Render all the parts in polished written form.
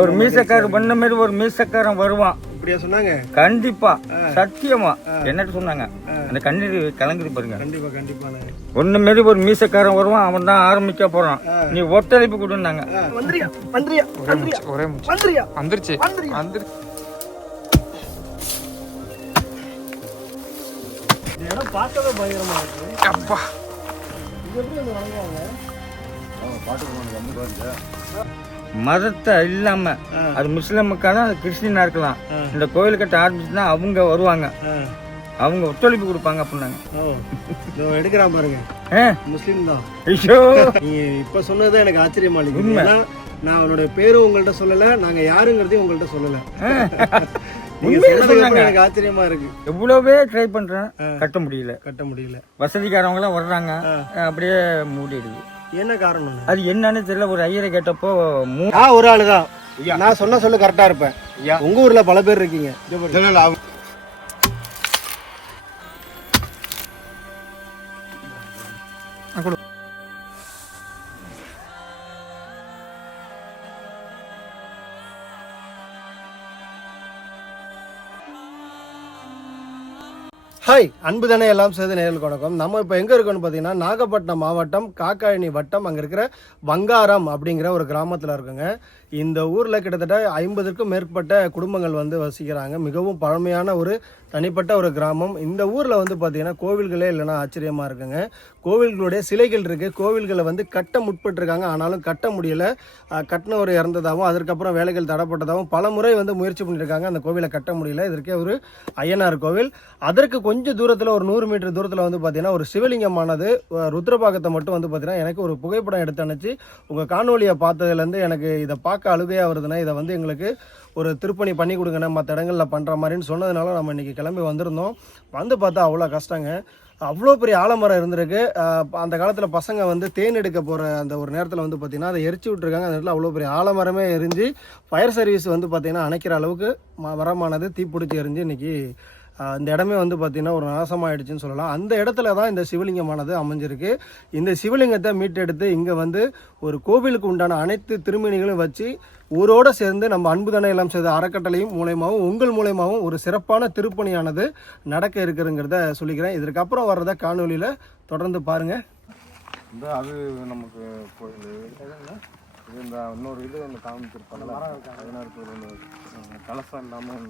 ஒரு மீசக்காரன் பண்ண மாதிரி ஒரு மீசக்காரன் வருவான். இப்படியா சொன்னாங்க? கண்டிப்பா, சத்தியமா என்னட்டு சொன்னாங்க. அந்த கண்ணீர் கலங்குது பாருங்க. கண்டிப்பா கண்டிப்பாண்ணே. ஒண்ணு மாரி ஒரு மீசக்காரன் வருவான், அவன் தான் ஆரம்பிக்க போறான். நீ ஒத்துழைப்பு கொடுன்னாங்க. வந்துருச்சு. இடம் பார்க்கவே பயங்கரமா இருக்கு. அப்பா இது எப்படி வந்து வாங்குவாங்க? மதத்தை இல்லாம அது முஸ்லிமுக்கான அது கிறிஸ்டினா இருக்கலாம். இந்த கோயில் கட்ட ஆரம்பிச்சுன்னா அவங்க வருவாங்க, அவங்க ஒத்துழைப்பு கொடுப்பாங்க அப்படின்னாங்க. எடுக்கிறான் பாருங்க, முஸ்லீம் தான். ஐயோ, நீங்க இப்ப சொன்னது எனக்கு ஆச்சரியமா இருக்கு. நான் அவனுடைய பேரும் உங்கள்கிட்ட சொல்லல, நாங்க யாருங்கிறதையும் உங்கள்கிட்ட சொல்லல. எனக்கு ஆச்சரியமா இருக்கு. எவ்வளவே ட்ரை பண்றேன், கட்ட முடியல. வசதிக்காரவங்க எல்லாம் வர்றாங்க, அப்படியே மூடிடுது. என்ன காரணம்? அது என்னன்னு தெரியல. ஒரு ஐயரை கேட்டப்போ ஒரு ஆளுதான் நான் சொன்ன சொல்லு கரெக்டா இருப்பேன். உங்க ஊர்ல பல பேர் இருக்கீங்க. ஹாய், அன்பு தானே எல்லாம் சேர்ந்து நேர்களுக்கு வணக்கம். நம்ம இப்போ எங்கே இருக்கோம்னு பார்த்தீங்கன்னா நாகப்பட்டினம் மாவட்டம் காக்காயணி வட்டம் அங்கே இருக்கிற வங்காரம் அப்படிங்கிற ஒரு கிராமத்தில் இருக்குங்க. இந்த ஊரில் கிட்டத்தட்ட 50க்கும் மேற்பட்ட குடும்பங்கள் வந்து வசிக்கிறாங்க. மிகவும் பழமையான ஒரு தனிப்பட்ட ஒரு கிராமம். இந்த ஊரில் வந்து பார்த்தீங்கன்னா கோவில்களே இல்லைன்னா ஆச்சரியமாக இருக்குங்க. கோவில்களுடைய சிலைகள் இருக்குது. கோவில்களை வந்து கட்ட முற்பட்டுருக்காங்க, ஆனாலும் கட்ட முடியலை. கட்டினவர் இறந்ததாகவும் அதற்கப்புறம் வேலைகள் தடப்பட்டதாகவும் பல முறை வந்து முயற்சி பண்ணியிருக்காங்க, அந்த கோவிலை கட்ட முடியல. இதற்கே ஒரு ஐயனார் கோவில். அதற்கு கொஞ்சம் தூரத்தில் ஒரு 100 மீட்டர் தூரத்தில் வந்து பார்த்தீங்கன்னா ஒரு சிவலிங்கமானது ருத்ரபாகத்தை மட்டும் வந்து பார்த்தீங்கன்னா எனக்கு ஒரு புகைப்படம் எடுத்து அனுப்பிச்சு, உங்கள் காணொலியை பார்த்ததுலேருந்து எனக்கு இதை பார்க்க அழுகையாக வருதுன்னா இதை வந்து எங்களுக்கு ஒரு திருப்பணி பண்ணி கொடுங்கண்ணே, மற்ற இடங்களில் பண்ணுற மாதிரின்னு சொன்னதுனால நம்ம இன்றைக்கி கிளம்பி வந்திருந்தோம். வந்து பார்த்தா அவ்வளோ கஷ்டங்க. அவ்வளோ பெரிய ஆலமரம் இருந்திருக்கு. அந்த காலத்தில் பசங்க வந்து தேன் எடுக்க போகிற அந்த ஒரு நேரத்தில் வந்து பார்த்திங்கன்னா அதை எரிச்சு விட்ருக்காங்க. அந்த நேரத்தில் அவ்வளோ பெரிய ஆலமரமே எரிஞ்சு ஃபயர் சர்வீஸ் வந்து பார்த்திங்கன்னா அணைக்கிற அளவுக்கு மரமானது தீப்பிடிச்சி எரிஞ்சு இன்றைக்கி இந்த இடமே வந்து பார்த்திங்கன்னா ஒரு நாசமாகிடுச்சின்னு சொல்லலாம். அந்த இடத்துல தான் இந்த சிவலிங்கமானது அமைஞ்சிருக்கு. இந்த சிவலிங்கத்தை மீட்டெடுத்து இங்கே வந்து ஒரு கோவிலுக்கு உண்டான அனைத்து திருமணிகளும் வச்சு ஊரோடு சேர்ந்து நம்ம அன்பு தானே எல்லாம் செய்த அறக்கட்டளையும் மூலயமாவும் உங்கள் மூலயமாவும் ஒரு சிறப்பான திருப்பணியானது நடக்க இருக்குதுங்கிறத சொல்லிக்கிறேன். இதற்கப்புறம் வர்றத காணொலியில் தொடர்ந்து பாருங்கள். இந்த அது நமக்கு கோயில் இந்த இன்னொரு இது ஒன்று காமிச்சிருப்பாங்க, கலசம் இல்லாமல்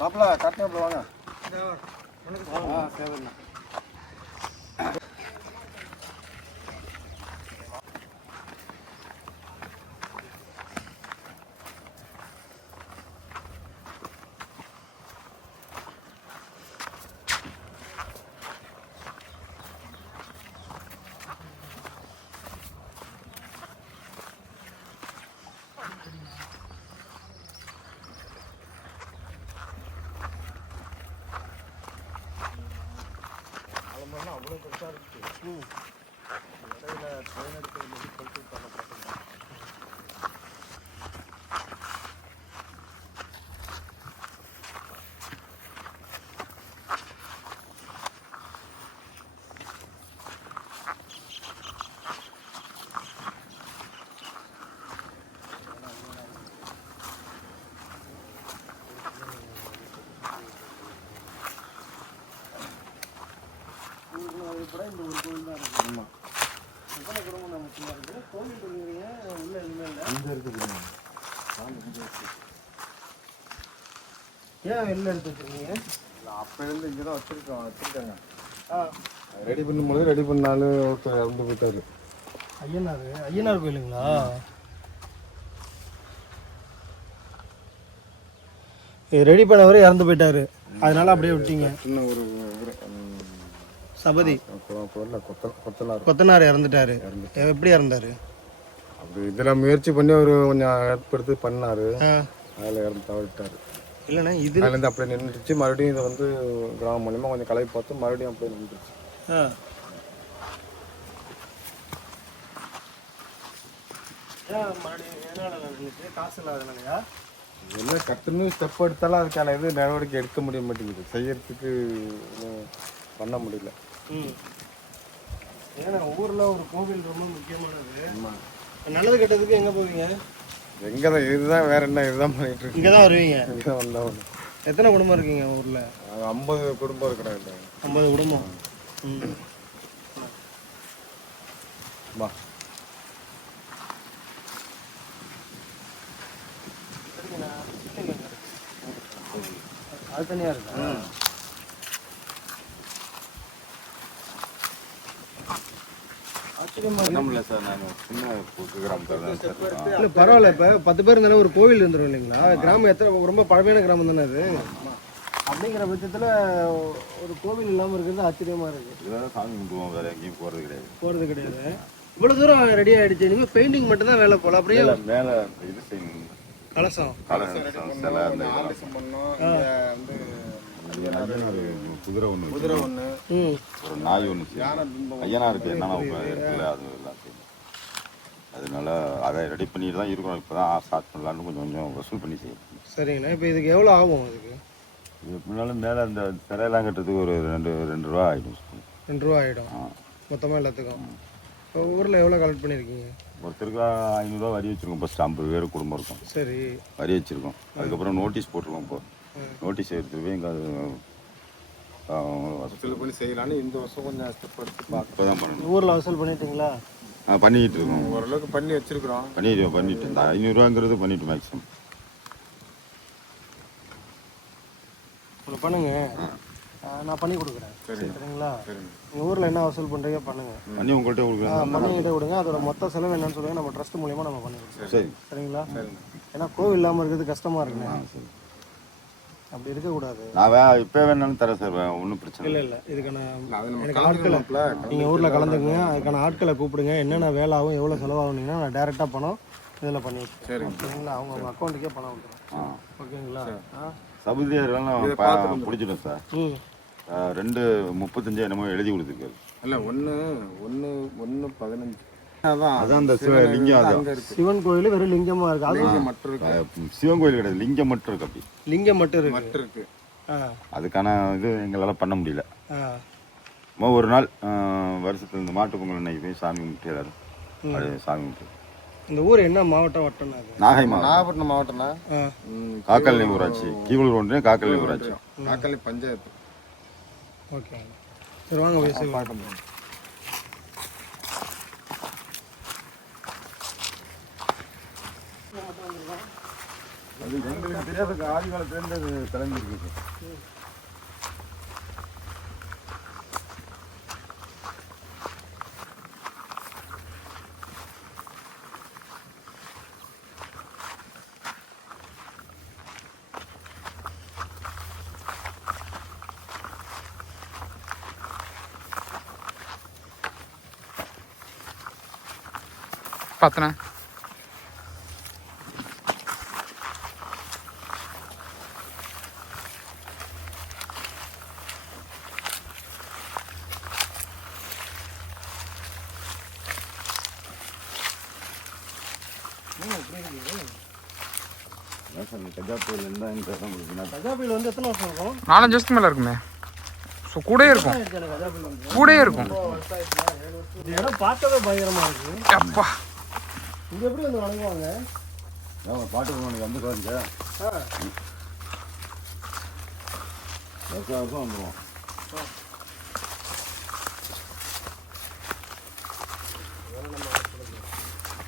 மாப்பிள்ள கட்டினாப்புல வாங்க. சேவண்ணா அவ்வளோ பெருசாக இருக்குது. இடையில ட்ரெயின் எடுக்கிறது சொல்லிட்டு இந்த ஒரு கோவில் தான் இருக்குது. ஆமாம், எத்தனை குடும்பம் தான் முக்கியமாக இருக்குது. கோவில் இருக்கிறீங்க, உள்ள எதுவுமே இல்லை. அங்கே இருக்குது, ஏன் வெளில எடுத்து வச்சுருக்கீங்க? இல்லை, அப்போ இருந்து இங்கே தான் வச்சுருக்காங்க. ரெடி பண்ணும்போது ரெடி பண்ணாலும் ஒருத்தர் இறந்து போயிட்டார். ஐயனார் கோயிலுங்களா? ரெடி பண்ணவரை இறந்து போயிட்டாரு, அதனால அப்படியே விட்டீங்க. இன்னும் ஒரு சபதி கொத்தனார் இறந்துட்டாரு. எப்படி இறந்தாரு? அப்படி இதில் முயற்சி பண்ணி அவர் கொஞ்சம் ஏற்படுத்தி பண்ணாரு, அதில் இறந்து தவறிட்டாரு. இல்லைண்ணா, இதுலேருந்து அப்படியே நின்றுச்சு. மறுபடியும் இதை வந்து கிராமம் மூலியமாக கொஞ்சம் கலை பார்த்து மறுபடியும் அப்படியே நின்றுச்சு. காசு இல்லாதனாலயா? எல்லாம் கட்டணும் ஸ்டெப் எடுத்தாலும் அதுக்கான இது நடவடிக்கை எடுக்க முடிய மாட்டேங்குது, செய்யறதுக்கு பண்ண முடியல. ஏன்னா ஊரில் ஒரு கோவில் ரொம்ப முக்கியமானது. நல்லது கெட்டதுக்கு எங்கே போவீங்க? எங்கே தான் இதுதான், வேற என்ன, இதுதான் பண்ணிட்டு இருக்கு. இங்கே தான் வருவீங்க. இங்கே தான் வந்தோம். எத்தனை குடும்பம் இருக்கீங்க ஊரில்? 50 குடும்பம் இருக்கிறாங்க. 50 குடும்பம். வா. அது தனியாக இருக்கா? இல்லை பரவாயில்ல. இப்போ 10 பேர் இருந்தாலும் ஒரு கோவில் இருந்துடும் இல்லைங்களா? கிராமம் எத்தனை ரொம்ப பழமையான கிராமம் தானே அது. அப்படிங்கிற பட்சத்தில் ஒரு கோவில் இல்லாமல் இருக்கிறது ஆச்சரியமாக இருக்குது. சாமி கும்பிடுவோம், வேற எங்கேயும் போகிறது கிடையாது. இவ்வளோ தூரம் ரெடி ஆகிடுச்சு. இனிமேல் பெயிண்டிங் மட்டும்தான் வேலை போல. அப்படியே மேலே இது செய்யணும், கலசம் சிலை குதிரை ஒன்று, ஒரு நாய் ஒன்று, ஐயனாருக்கு என்னென்ன இருக்குல்ல அது எல்லாம் செய்யணும். அதனால அதை ரெடி பண்ணிட்டு தான் இருக்கணும். இப்போ தான் ஸ்டார்ட் பண்ணலான்னு கொஞ்சம் வசூல் பண்ணி செய்யணும். சரிங்கண்ணா. இப்போ இதுக்கு எவ்வளோ ஆகும்? அதுக்கு எப்படினாலும் மேலே அந்த சிலையெல்லாம் கட்டுறதுக்கு ஒரு 2 ரூபா ஆகிடும். 2 ரூபா ஆகிடும் மொத்தமாக எல்லாத்துக்கும். இப்போ ஊரில் எவ்வளோ கலெக்ட் பண்ணியிருக்கீங்க? ஒருத்தருக்கு 500 ரூபா வரி வச்சுருக்கோம். ஃபஸ்ட்டு 50 பேர் குடும்பம் இருக்கும். சரி, வரி வச்சுருக்கோம். அதுக்கப்புறம் நோட்டீஸ் போட்டிருக்கோம். இப்போ நோட்டீஸ் எடுத்து போய் எங்கே வசூல் பண்ணி செய்யலான்னு இந்த வருஷம் கொஞ்சம் கஷ்டப்பட்டு இப்போ தான் பண்ணணும். ஊரில் வசூல் பண்ணிட்டீங்களா? பண்ணிக்கிட்டு இருக்கோம். ஓரளவுக்கு பண்ணி வச்சிருக்கிறோம். பண்ணிட்டு இந்த 500 ரூபாங்கிறது பண்ணிட்டு மேக்ஸிமம் ஒன்று பண்ணுங்க, நான் பண்ணி கொடுக்குறேன். சரிங்களா? உங்கள் ஊரில் என்ன வசூல் பண்ணுறீங்க பண்ணுங்க. பண்ணி உங்கள்கிட்ட கொடுக்குறேன். பண்ணிக்கிட்டே கொடுங்க. அதோட மொத்த செலவு என்னன்னு சொல்லுங்கள். நம்ம ட்ரஸ்ட் மூலியமாக நம்ம பண்ணி கொடுக்குறோம். சரி, சரிங்களா? ஏன்னா கோவில் இல்லாமல் இருக்கிறது கஷ்டமாக இருக்குண்ணே. அப்படி இருக்கக்கூடாது. நான் இப்போ வேணாலும் தரேன் சார், ஒன்றும் பிரச்சனை இல்லை. இல்லை இதுக்கான எனக்கு ஆட்களை நீங்கள் ஊரில் கலந்துக்குங்க. அதுக்கான ஆட்களை கூப்பிடுங்க. என்னென்ன வேலை ஆகும், எவ்வளோ செலவாகுனீங்கன்னா நான் டேரெக்டாக பணம் இதில் பண்ணி வச்சுருக்கேன். சரிங்களா? அவங்க அக்கௌண்ட்டுக்கே பணம் வந்துடும். ஓகேங்களா? சபுதியெல்லாம் பிடிச்சிடும் சார். 2:35 என்னமோ எழுதி கொடுத்துருக்காரு. இல்லை 1:15 அதான் அந்த லிங்கம். அதான் சிவன் கோயில் வெறும் லிங்கமாக இருக்குது. அது மட்டும் இருக்கு. சிவன் கோயில் கிடையாது, லிங்கம் மட்டும் இருக்கு. அப்படி லிங்கம் மட்டும் இருக்கு. அதுக்கான இது எங்களால் பண்ண முடியல. ஒரு நாள் வருஷத்துல இந்த மாட்டு பொங்கல் அன்னைக்கு போய் சாமி கும்பிட்டு எல்லாரும் அப்படியே சாமி கும்பிட்டு. இந்த ஊர் என்ன மாவட்டம் வட்டம்? நாகை நாகப்பட்டினம் மாவட்டம்னா காக்கல்னி ஊராட்சி, கீவளூர் ஒன்றியம் காக்கல்னி ஊராட்சி, காக்கல்னி பஞ்சாயத்து. ஓகே, சரி வாங்க போய் பார்க்க. அது எங்களுக்கு தெரியாத ஆதி காலத்துலேருந்து கிளம்பிருக்கு. பார்த்தண்ணே. கஜாபுயல் வந்து எத்தனை வருஷம் இருக்கும்? 4-5 வருஷத்துக்கு மேலே இருக்குமே. ஸோ கூடயே இருக்கும். இந்த இடம் பார்க்கவே பயங்கரமா இருக்கு. அப்பா இங்க எப்படி வந்து வணங்குவாங்க? பாட்டு வந்து வருஷம் வந்துடுவோம்.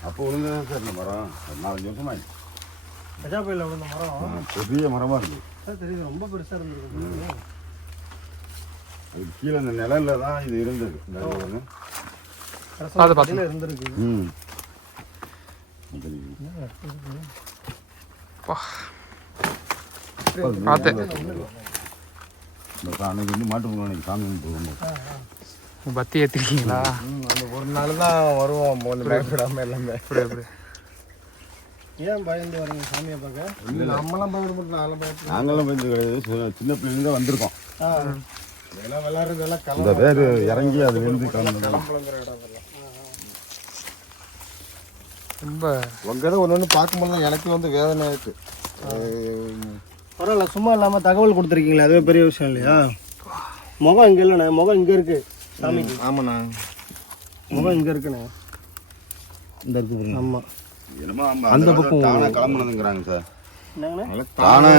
அப்போ விழுந்ததான் சார் இந்த மரம் 4-5 வருஷமா ஆயிடுச்சு. கஜாபுயல்ல விழுந்த மரம் பெரிய மரமா இருக்கு. தெரியுது, ரொம்ப பெருசா இருந்திருக்கு. அதுக்கு கீழே இந்த நிழல்ல தான் இது இருந்தது. இருந்திருக்கு. அன்னைக்கு வந்து மாட்டு பொங்கல் சாமி கும்பிட்டு பத்தி ஏற்றிருக்கீங்களா? அந்த ஒரு நாள் தான் வருவோம். பயப்படாம எல்லாமே. ஏன் பயந்து வரீங்க சாமியை பார்க்க? நம்மளாம் பயப்பட நாங்களாம் பயந்து கிடையாது. சின்ன பிள்ளைங்க வந்திருக்கோம். இதெல்லாம் விளையாடுறது எல்லாம் அந்த பேர் இறங்கி அது இருந்து கிளம்புற ரொம்ப உங்ககிட்ட ஒன்று பார்க்கும்போது எனக்கு வந்து வேதனை ஆயிட்டு. பரவாயில்ல, சும்மா இல்லாமல் தகவல் கொடுத்துருக்கீங்களா, அதுவே பெரிய விஷயம் இல்லையா? முகம் இங்கே இல்லைண்ணே, முகம் இங்கே இருக்கு சாமிக்கு. ஆமாண்ணா, முகம் இங்கே இருக்குண்ணே. இந்த இருக்கு பாருங்க. ஆமா என்னமோ அந்த பக்கம் தானா கிளம்புனதுங்கிறாங்க சார். தானா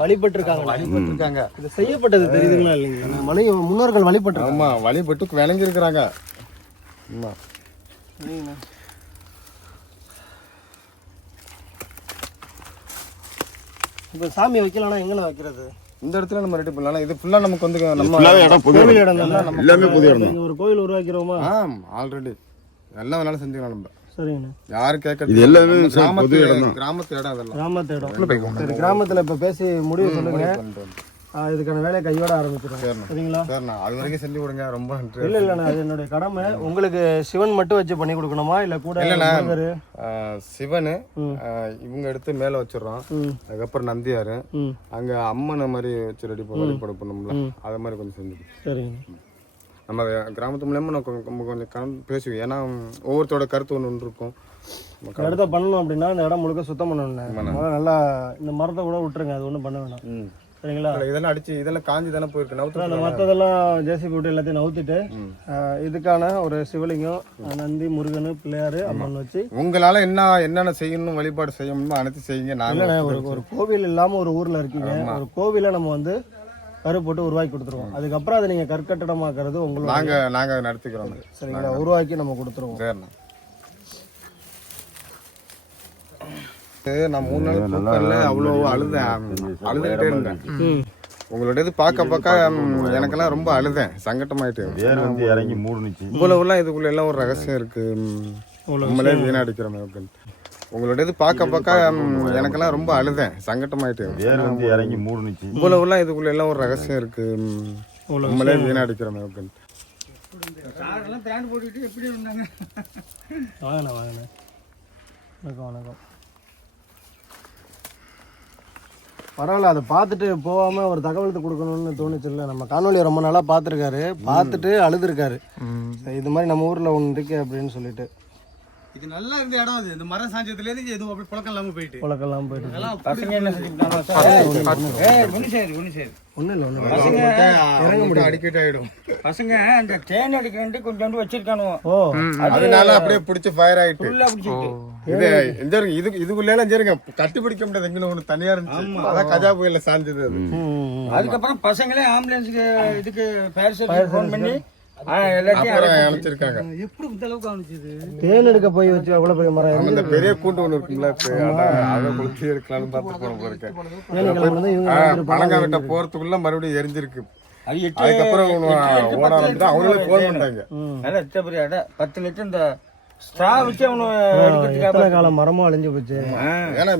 வழிபட்டிருக்காங்க. இது செய்யப்பட்டது தெரியுதுங்களா இல்லைங்களா? மலை முன்னோர்கள் வழிபட்டிருக்காங்க. ஆமா வழிபட்டு விளங்கியிருக்கிறாங்க. ஆமா இப்போ சாமி வைக்கலாம்னா எங்கே வைக்கிறது? இந்த இடத்துல நம்ம ரெடி பண்ணலாம். இது ஃபுல்லா நமக்கு வந்து நம்ம ஃபுல்லாவே இடம் புது கோவில் இடம். இடம் தான். எல்லாமே புது இடம் தான். இங்க ஒரு கோவில் உருவாக்கிறோமா? ஆல்ரெடி எல்லாம் வேணாலும் செஞ்சுக்கலாம் நம்ம. சரிங்கண்ணா. யாரும் கேட்கறது இது எல்லாமே கிராமத்து இடம். கிராமத்து இடம் அதெல்லாம். கிராமத்து இடம். சரி, கிராமத்துல இப்ப பேசி முடிவு சொல்லுங்க. இதுக்கான வேலையை கையோட ஆரம்பிச்சிடும். சரிங்களா? சரிண்ணா, அது வரைக்கும் செஞ்சு கொடுங்க. ரொம்ப நன்றி. இல்ல அது என்னுடைய கடமை. உங்களுக்கு சிவன் மட்டும் வச்சு பண்ணி கொடுக்கணுமா இல்ல கூட முருகர்? சிவனு இவங்க எடுத்து மேல வச்சிடறோம். அதுக்கப்புறம் நந்தியாரு அங்க அம்மனை மாதிரி வச்சு ரெடி வழிபாடு பண்ணோம்ல, அது மாதிரி கொஞ்சம் செஞ்சு. சரிங்க. நம்ம கிராமத்து மூலமா நம்ம கொஞ்சம் பேசுவோம். ஏன்னா ஒவ்வொருத்தரோட கருத்து ஒன்று இருக்கும். இடத்த பண்ணணும் அப்படின்னா இந்த இடம் முழுக்க சுத்தம் பண்ணணும். நல்லா இந்த மரத்தை கூட விட்டுருங்க, அது ஒன்றும் பண்ண வேணாம். சரிங்களா? இதெல்லாம் அடிச்சு இதெல்லாம் காஞ்சி தானே போயிருக்கு. நவுத்து மற்றதெல்லாம் ஜேசிபி விட்டு எல்லாத்தையும் நவுத்திட்டு இதுக்கான ஒரு சிவலிங்கம், நந்தி, முருகன், பிள்ளையார், அம்மன் வச்சு உங்களால என்னென்ன செய்யணும், வழிபாடு செய்யணுமோ அனைத்து செய்யுங்க. நாங்க ஒரு கோவில் இல்லாம ஒரு ஊர்ல இருக்கீங்க, ஒரு கோவிலை நம்ம வந்து கரு போட்டு உருவாக்கி கொடுத்துருவோம். அதுக்கப்புறம் அதை நீங்க கற்கட்டடமாக்குறது உங்களுக்கு நாங்க நடத்திக்கிறோம். சரிங்களா? உருவாக்கி நம்ம கொடுத்துருவோம். சரிண்ணா. நான் 3 நாள் தூக்கம்ல அவ்வளோ அழுதுகிட்டே இருந்தேன். உங்களோட இது பார்க்க எனக்கெல்லாம் ரொம்ப அழுதேன், சங்கட்டமாயிட்டு. வேர் வந்து இறங்கி மூடுனுச்சு. இவ்வளவுலாம் இதுக்குள்ள எல்லாம் ஒரு ரகசியம் இருக்கு. நம்மளே வீணடிக்கிறோம் அப்படின்னு. உங்களோட இது பார்க்க எனக்கெல்லாம் ரொம்ப அழுதேன், சங்கட்டமாயிட்டு. வேர் வந்து இறங்கி மூடுனுச்சு. இவ்வளவுலாம் இதுக்குள்ள எல்லாம் ஒரு ரகசியம் இருக்கு. நம்மளே வீணடிக்கிறோம் அப்படின்னு. வாங்கண்ணா வணக்கம். பரவாயில்ல, அதை பார்த்துட்டு போகாம ஒரு தகவலத்தை கொடுக்கணும்னு தோணுச்சுல்ல. நம்ம காணொலியை ரொம்ப நாளா பார்த்துருக்காரு, பார்த்துட்டு அழுதுருக்காரு. இது மாதிரி நம்ம ஊர்ல ஒன்று இருக்கு அப்படின்னு சொல்லிட்டு. இது நல்லா இருந்த இடம். அது இந்த மரம் சாஞ்சதுல இருந்து எதுவும் அப்படி புழக்கம் இல்லாம போயிட்டு பசங்க என்ன செஞ்சுக்கிட்டாங்க? அடிக்கடி ஆயிடும். பசங்க அந்த தேன் அடிக்கிறேன்ட்டு கொஞ்சோண்டு வச்சிருக்கானுவோ. அதனால அப்படியே பிடிச்சி ஃபயர் ஆயிட்டு. பிடிச்சிட்டு இதுக்குள்ள எல்லாம் சரிங்க கட்டி பிடிக்க முடியாது. எங்கன்னு ஒண்ணு தனியா இருந்துச்சு. அதான் கஜா புயல்ல சாஞ்சது அது. அதுக்கப்புறம் பசங்களே ஆம்புலன்ஸுக்கு இதுக்கு ஃபயர் சர்வீஸ் ஃபோன் பண்ணி எல்லாத்தையும் அனுப்பிச்சிருக்காங்க. எப்படி இந்த அளவுக்கு ஆனிச்சுது? தேன் எடுக்க போய் வச்சு அவ்வளவு பெரிய மரம். அந்த பெரிய கூண்டு ஒண்ணு இருக்குல்ல, அதை குளிச்சு எடுக்கலாம்னு பார்த்து போறோம் போறேன். பழங்காவிட்ட போறதுக்குள்ள மறுபடியும் எரிஞ்சிருக்கு. அதுக்கப்புறம் ஓட ஆரம்பிச்சு அவங்களே போன் பண்ணிட்டாங்க. 10 லட்சம் இந்த ஸ்ட்ரா வச்சு அவனு காலம் மரமும் அழிஞ்சு போச்சு. ஏன்னா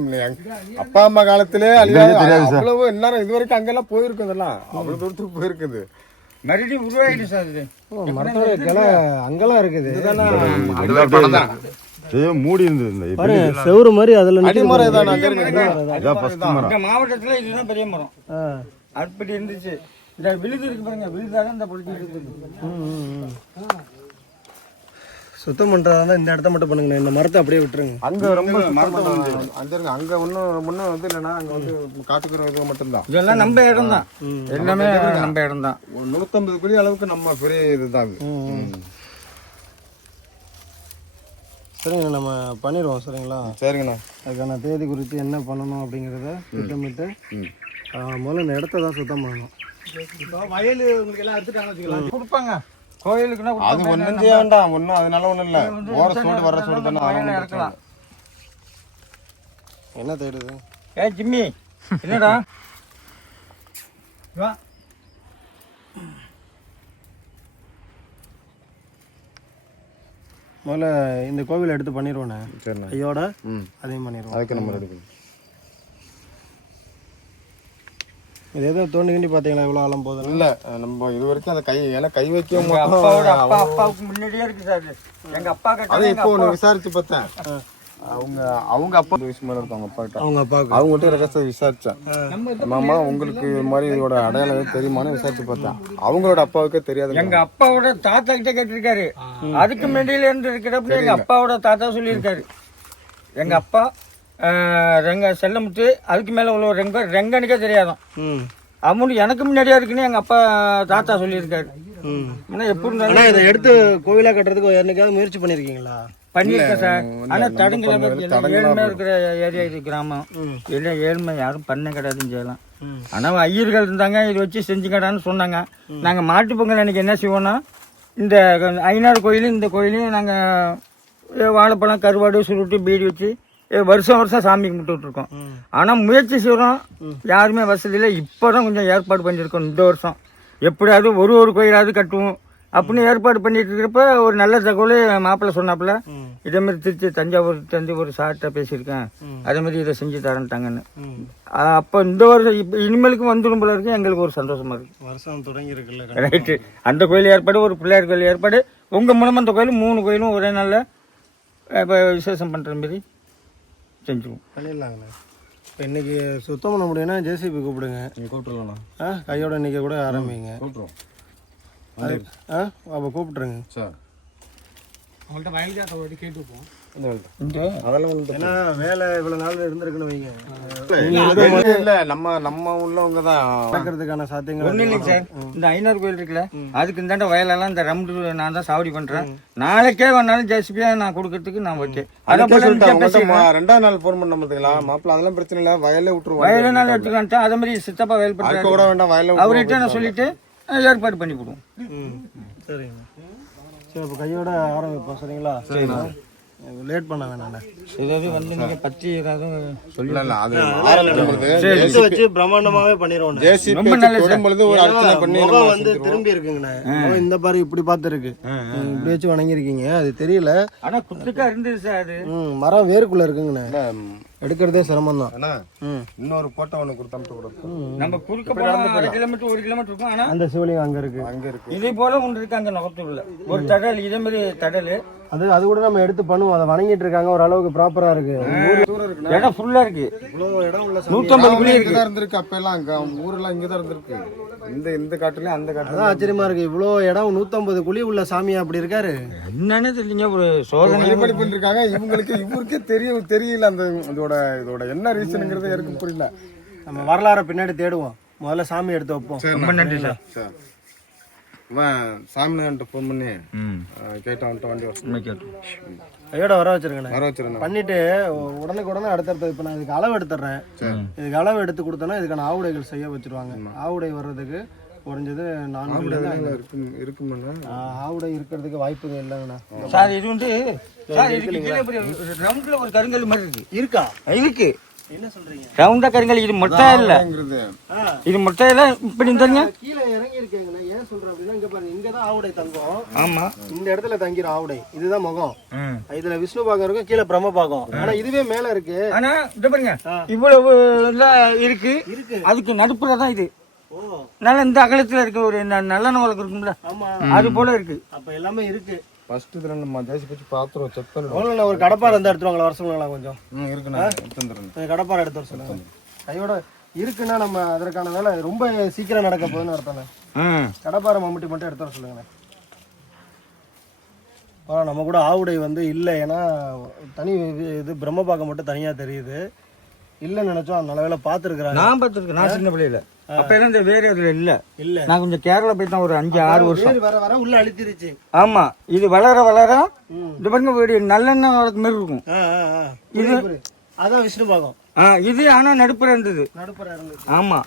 அப்பா அம்மா காலத்திலே அவ்வளவு எல்லாரும் இது வரைக்கும் அங்கெல்லாம் போயிருக்கு. அதெல்லாம் அவ்வளவு தூரத்துக்கு போயிருக்குது. மறுபடியும் உருவாகிட்டு சார். இது மரத்தோட கிளை அங்கெல்லாம் இருக்குது. மூடி இருந்தது. செவுரு மாதிரி அதுல அடிமரம் மாவட்டத்துல இதுதான் பெரிய மரம். அப்படி இருந்துச்சு. இந்த விழுது இருக்கு பாருங்க, விழுதாதான் இந்த பொலிட்டி. சுத்தம் பண்றதா இந்த இடத்த மட்டும் பண்ணுங்க. இந்த மரத்தை அப்படியே விட்டுருங்க. அங்க ரொம்ப அங்க ஒன்னும் வந்து இல்லைன்னா அங்க வந்து காட்டுக்கிற இது மட்டும்தான். இதெல்லாம் நம்ம இடம் தான், எல்லாமே நம்ம இடம் தான். 150 குழி அளவுக்கு நம்ம பெரிய இதுதான். சரிங்கண்ணா, நம்ம பண்ணிடுவோம். சரிங்களா? சரிங்கண்ணா. அதுக்கான தேதி குறித்து என்ன பண்ணணும் அப்படிங்கிறத திட்டமிட்டு முதல்ல இந்த இடத்த தான் சுத்தம் பண்ணணும். வயல் உங்களுக்கு எல்லாம் எடுத்துட்டாங்க வச்சுக்கலாம், கொடுப்பாங்க கோயிலுக்குன்னா. அது ஒன்றும் செய்ய வேண்டாம், ஒன்றும் அதனால ஒன்றும் இல்லை. ஓர சூடு வர சூடு தானே இறக்கலாம். என்ன தேடுது? ஜிம்மி என்னடா? முதல்ல இந்த கோவிலை எடுத்து பண்ணிடுவோண்ணே. சரிண்ணா. ஐயோட அதையும் பண்ணிடுவோம். அதுக்கு நம்ம ரெடி பண்ணி இது எதோ தோண்டி கிண்டி பார்த்தீங்களா இவ்வளோ ஆழம் போதும்? இல்லை, நம்ம இது வரைக்கும் அந்த கை வைக்க அப்பாவுக்கு முன்னாடியே இருக்கு சார். எங்க அப்பா அது இப்போ ஒன்று விசாரிச்சு பார்த்தேன். அவங்க அப்பா வயசு மேலே இருக்கும். அவங்க அப்பாவுக்கு அவங்ககிட்ட ரகசியம் விசாரிச்சேன். மாமா உங்களுக்கு இது மாதிரி இதோட அடையாளம் தெரியுமான்னு விசாரிச்சு பார்த்தேன். அவங்களோட அப்பாவுக்கே தெரியாது. எங்க அப்பாவோட தாத்தா கிட்ட கேட்டிருக்காரு. அதுக்கு முன்னாடியில இருந்து இருக்கிறப்ப எங்க அப்பாவோட தாத்தா சொல்லியிருக்காரு. எங்க அப்பா செல்லமுத்து, அதுக்கு மேல உள்ள ரெங்கனுக்கே தெரியாதான். அமௌண்ட் எனக்கு முன்னாடியா இருக்குன்னு எங்க அப்பா தாத்தா சொல்லியிருக்காரு. எப்படி இதை எடுத்து கோவிலா கட்டுறதுக்கு என்னைக்காவது முயற்சி பண்ணிருக்கீங்களா? பண்ணியிருக்கேன் சார். இல்ல, ஆனால் நம்ம தடங்கல பண்ணது தடங்கலா ஏழ்மையாக இருக்கிற ஏரியா இது கிராமம். இல்லை ஏழ்மை யாரும் பண்ண கிடையாதுன்னு செய்யலாம். ஆனால் ஐயர்கள் இருந்தாங்க, இதை வச்சு செஞ்சுக்கடான்னு சொன்னாங்க. நாங்கள் மாட்டு பொங்கல் அன்னைக்கு என்ன செய்வோம்னா, இந்த ஐநாறு கோயிலும் இந்த கோயிலையும் நாங்கள் வாழைப்பழம் கருவாடு சுருட்டு பீடி வச்சு வருஷம் வருஷம் சாமி கும்பிட்டுட்டு இருக்கோம். ஆனால் முயற்சி செய்கிறோம், யாருமே வசதி இல்லை. இப்போ தான் கொஞ்சம் ஏற்பாடு பண்ணியிருக்கோம். இந்த வருஷம் எப்படியாவது ஒரு கோயிலாவது கட்டுவோம் அப்படின்னு ஏற்பாடு பண்ணிட்டு இருக்கிறப்ப ஒரு நல்ல தகவல் மாப்பிள்ளை சொன்னாப்புல, இதே மாதிரி திருச்சி தஞ்சாவூர் ஒரு சார்கிட்ட பேசியிருக்கேன், அதே மாதிரி இதை செஞ்சு தரேன்ட்டாங்கன்னு. அப்போ இந்த வருஷம் இப்போ இனிமேலுக்கும் வந்துடும் போல இருக்கு. எங்களுக்கு ஒரு சந்தோஷமா இருக்கு. வருஷம் தொடங்கி இருக்குல்ல. ரைட்டு. அந்த கோயில் ஏற்பாடு, ஒரு பிள்ளையார் கோயில் ஏற்பாடு, உங்கள் மூலமாக அந்த கோயில் 3 கோயிலும் ஒரே நாளில் இப்போ விசேஷம் பண்ணுற மாதிரி செஞ்சுக்குவோம். பண்ணிடலாங்கண்ணா. இப்போ இன்னைக்கு சுத்தம் பண்ண முடியும்னா ஜேசிபி கூப்பிடுங்க. நீங்கள் கூப்பிட்டுருலாம். கையோட இன்னைக்கு கூட ஆரம்பிங்க. கூப்பிட்றோம். அப்போ கூப்பிட்டுருங்க சார் அவங்கள்ட்ட வயலுக்கு ஒரு வாட்டி கேட்டுப்போம். அதெல்லாம் ஏன்னா வேலை இவ்வளோ நாள் இருந்திருக்குன்னு வைங்க, இல்லை நம்ம உள்ளவங்க தான் நடக்கிறதுக்கான சாத்தியங்கள் ஒன்றும் இல்லைங்க சார். இந்த ஐநாறு கோயில் இருக்குல்ல, அதுக்கு இந்தாண்ட வயலெல்லாம் இந்த ரம்டு நான் தான் சாவடி பண்ணுறேன். நாளைக்கே வேணாலும் ஜேசிபியாக நான் கொடுக்கறதுக்கு நான் ஓகே. அதை போல ரெண்டாவது நாள் ஃபோன் பண்ண பார்த்தீங்களா மாப்பிள்ள, அதெல்லாம் பிரச்சனை இல்லை, வயலே விட்டுருவோம். வயல நாள் எடுத்துக்கான்ட்டு அதே மாதிரி சித்தப்பா வயல் கூட பண்ணுறாரு, வேண்டாம், வயலே அவர்கிட்ட நான் சொல்லிட்டு ஏற்பாடு பண்ணி கொடுவோம். சரிங்க. சரி, இப்போ கையோட ஆரம்பிப்போம். சரிங்களா? லேட் பண்ண வேணாண்ணே. ஏதாவது வந்து நீங்கள் பற்றி ஏதாவது சொல்லி இல்லை அது ஆரம்பிக்கும்போது எடுத்து வச்சு பிரம்மாண்டமாவே பண்ணிடுவோம். ஜேசிபி ரொம்ப நல்லது சார். தொடும்பொழுது ஒரு அர்ச்சனை பண்ணி முகம் வந்து திரும்பி இருக்குங்கண்ணே. முகம் இந்த பாரு இப்படி பார்த்து இருக்கு, இப்படி வச்சு வணங்கிருக்கீங்க, அது தெரியல. ஆனால் குத்துக்கா இருந்தது சார். அது மரம் வேருக்குள்ள இருக்குங்கண்ணே, எடுக்கிறதே சிரமம் தான். இன்னொரு போட்டோ ஒன்று கொடுத்தாமட்டு கூட நம்ம குறுக்க போனால் 1 கிலோமீட்டர் இருக்கும். ஆனால் அந்த சிவலிங்கம் அங்க இருக்கு. அங்கே இருக்கு. இதே போல ஒன்று இருக்கு அங்கே நகத்தூர்ல ஒரு தடல், இதே மாதிரி தடல். அது கூட நம்ம எடுத்து பண்ணுவோம். அதை வணங்கிட்டு இருக்காங்க, ஒரு அளவுக்கு ப்ராப்பரா இருக்கு. இடம் ஃபுல்லா இருக்கு. இவ்வளவு இடம் உள்ள 150 குழி இருக்கு. இங்கதான் இருந்திருக்கு அப்பெல்லாம், அங்க ஊரெல்லாம் இங்கதான் இருந்திருக்கு. இந்த காட்டுலயும் அந்த காட்டுல அதான் ஆச்சரியமா இருக்கு. இவ்வளவு இடம் 150 குழி உள்ள சாமியா அப்படி இருக்காரு. என்னன்னு தெரியலங்க, ஒரு சோதனை வழிபாடு பண்ணிருக்காங்க. இவருக்கே தெரியல அந்த இதோட என்ன ரீசனுங்கிறது எனக்கு புரியல. நம்ம வரலாறு பின்னாடி தேடுவோம், முதல்ல சாமி எடுத்து வைப்போம். ரொம்ப நன்றி சார். சாமிகிட்ட ஃபோன் பண்ணி கேட்டவன்ட்டு வண்டி கையோட வர வச்சிருக்கேன். வர வச்சிருந்தேன். பண்ணிட்டு உடனே அடுத்தடுத்து இப்போ நான் இதுக்கு அளவு எடுத்துடுறேன். இதுக்கு அளவு எடுத்து கொடுத்தோன்னா இதுக்கான ஆவுடைகள் செய்ய வச்சிருவாங்க. ஆவுடை வர்றதுக்கு குறைஞ்சது 4 இருக்குமாண்ணா? ஆவுடை இருக்கிறதுக்கு வாய்ப்புகள் இல்லைங்கண்ணா. சார் இது வந்து சார் இதுக்கு கீழே ரவுண்ட்ல ஒரு கருங்கல் மாதிரி இருக்கு. இருக்கா? இருக்கு. என்ன சொல்றீங்க? ரவுண்டா கருங்கல். இது மொட்டை இல்ல, இது மொட்டை இல்ல. இப்படி இருந்தாங்க கீழே இறங்கி இருக்கீங்கண்ணா. ஏன் சொல்றேன் அப்படின்னா, இங்க பாருங்க, இங்கதான் ஆவுடை தங்கும். ஆமா, இந்த இடத்துல தங்கிடும் ஆவுடை. இதுதான் முகம். இதுல விஷ்ணு பாகம் இருக்கும், கீழே பிரம்ம பாகம். ஆனா இதுவே மேல இருக்கு. ஆனா இத பாருங்க, இவ்வளவு இருக்கு. அதுக்கு நடுப்புல தான் இது. நல்ல இந்த அகலத்துல இருக்கு. ஒரு நல்லெண்ணெய் வழக்கு இருக்கும்ல, அது போல இருக்கு. அப்ப எல்லாமே இருக்கு. ஃபர்ஸ்ட் இதுல நம்ம ஜேசி பத்தி பாத்துறோம், செக் பண்ணுவோம். அவ்வளோ ஒரு கடப்பாறை இருந்தா எடுத்துருவாங்களா? வர சொல்லுங்களா கொஞ்சம்? இருக்குண்ணா, எடுத்து வந்துடுறேன். கடப்பாறை எடுத்து வர சொல்லுங்க. கையோட இருக்குன்னா நம்ம அதற்கான வேலை ரொம்ப சீக்கிரம் நடக்க போகுதுன்னு அர்த்தம். கடப்பாறை மம்முட்டி மட்டும் எடுத்து வர சொல்லுங்கண்ணே. நம்ம கூட ஆவுடை வந்து இல்லை, ஏன்னா தனி இது பிரம்மபாகம் மட்டும் தனியா தெரியுது. இல்லைன்னு நினைச்சோம், நல்ல வேலை பார்த்துருக்குறாங்க. நான் பார்த்துருக்கேன். நான் சின்ன பிள்ளையில அப்ப எல்லாம் இந்த வேற இதுல இல்ல. நான் கொஞ்சம் கேரளா போய் தான் ஒரு 5-6 வருஷம். வர உள்ள அழுத்திருச்சு. ஆமா, இது வளர இது பாருங்க, ஒரு நல்லெண்ணெய் வளர்க்க மாதிரி இருக்கும். இது அதான் விஷ்ணு பாகம். இது ஆனா நடுப்புற இருந்தது. நடுப்புற இருந்தது. ஆமா,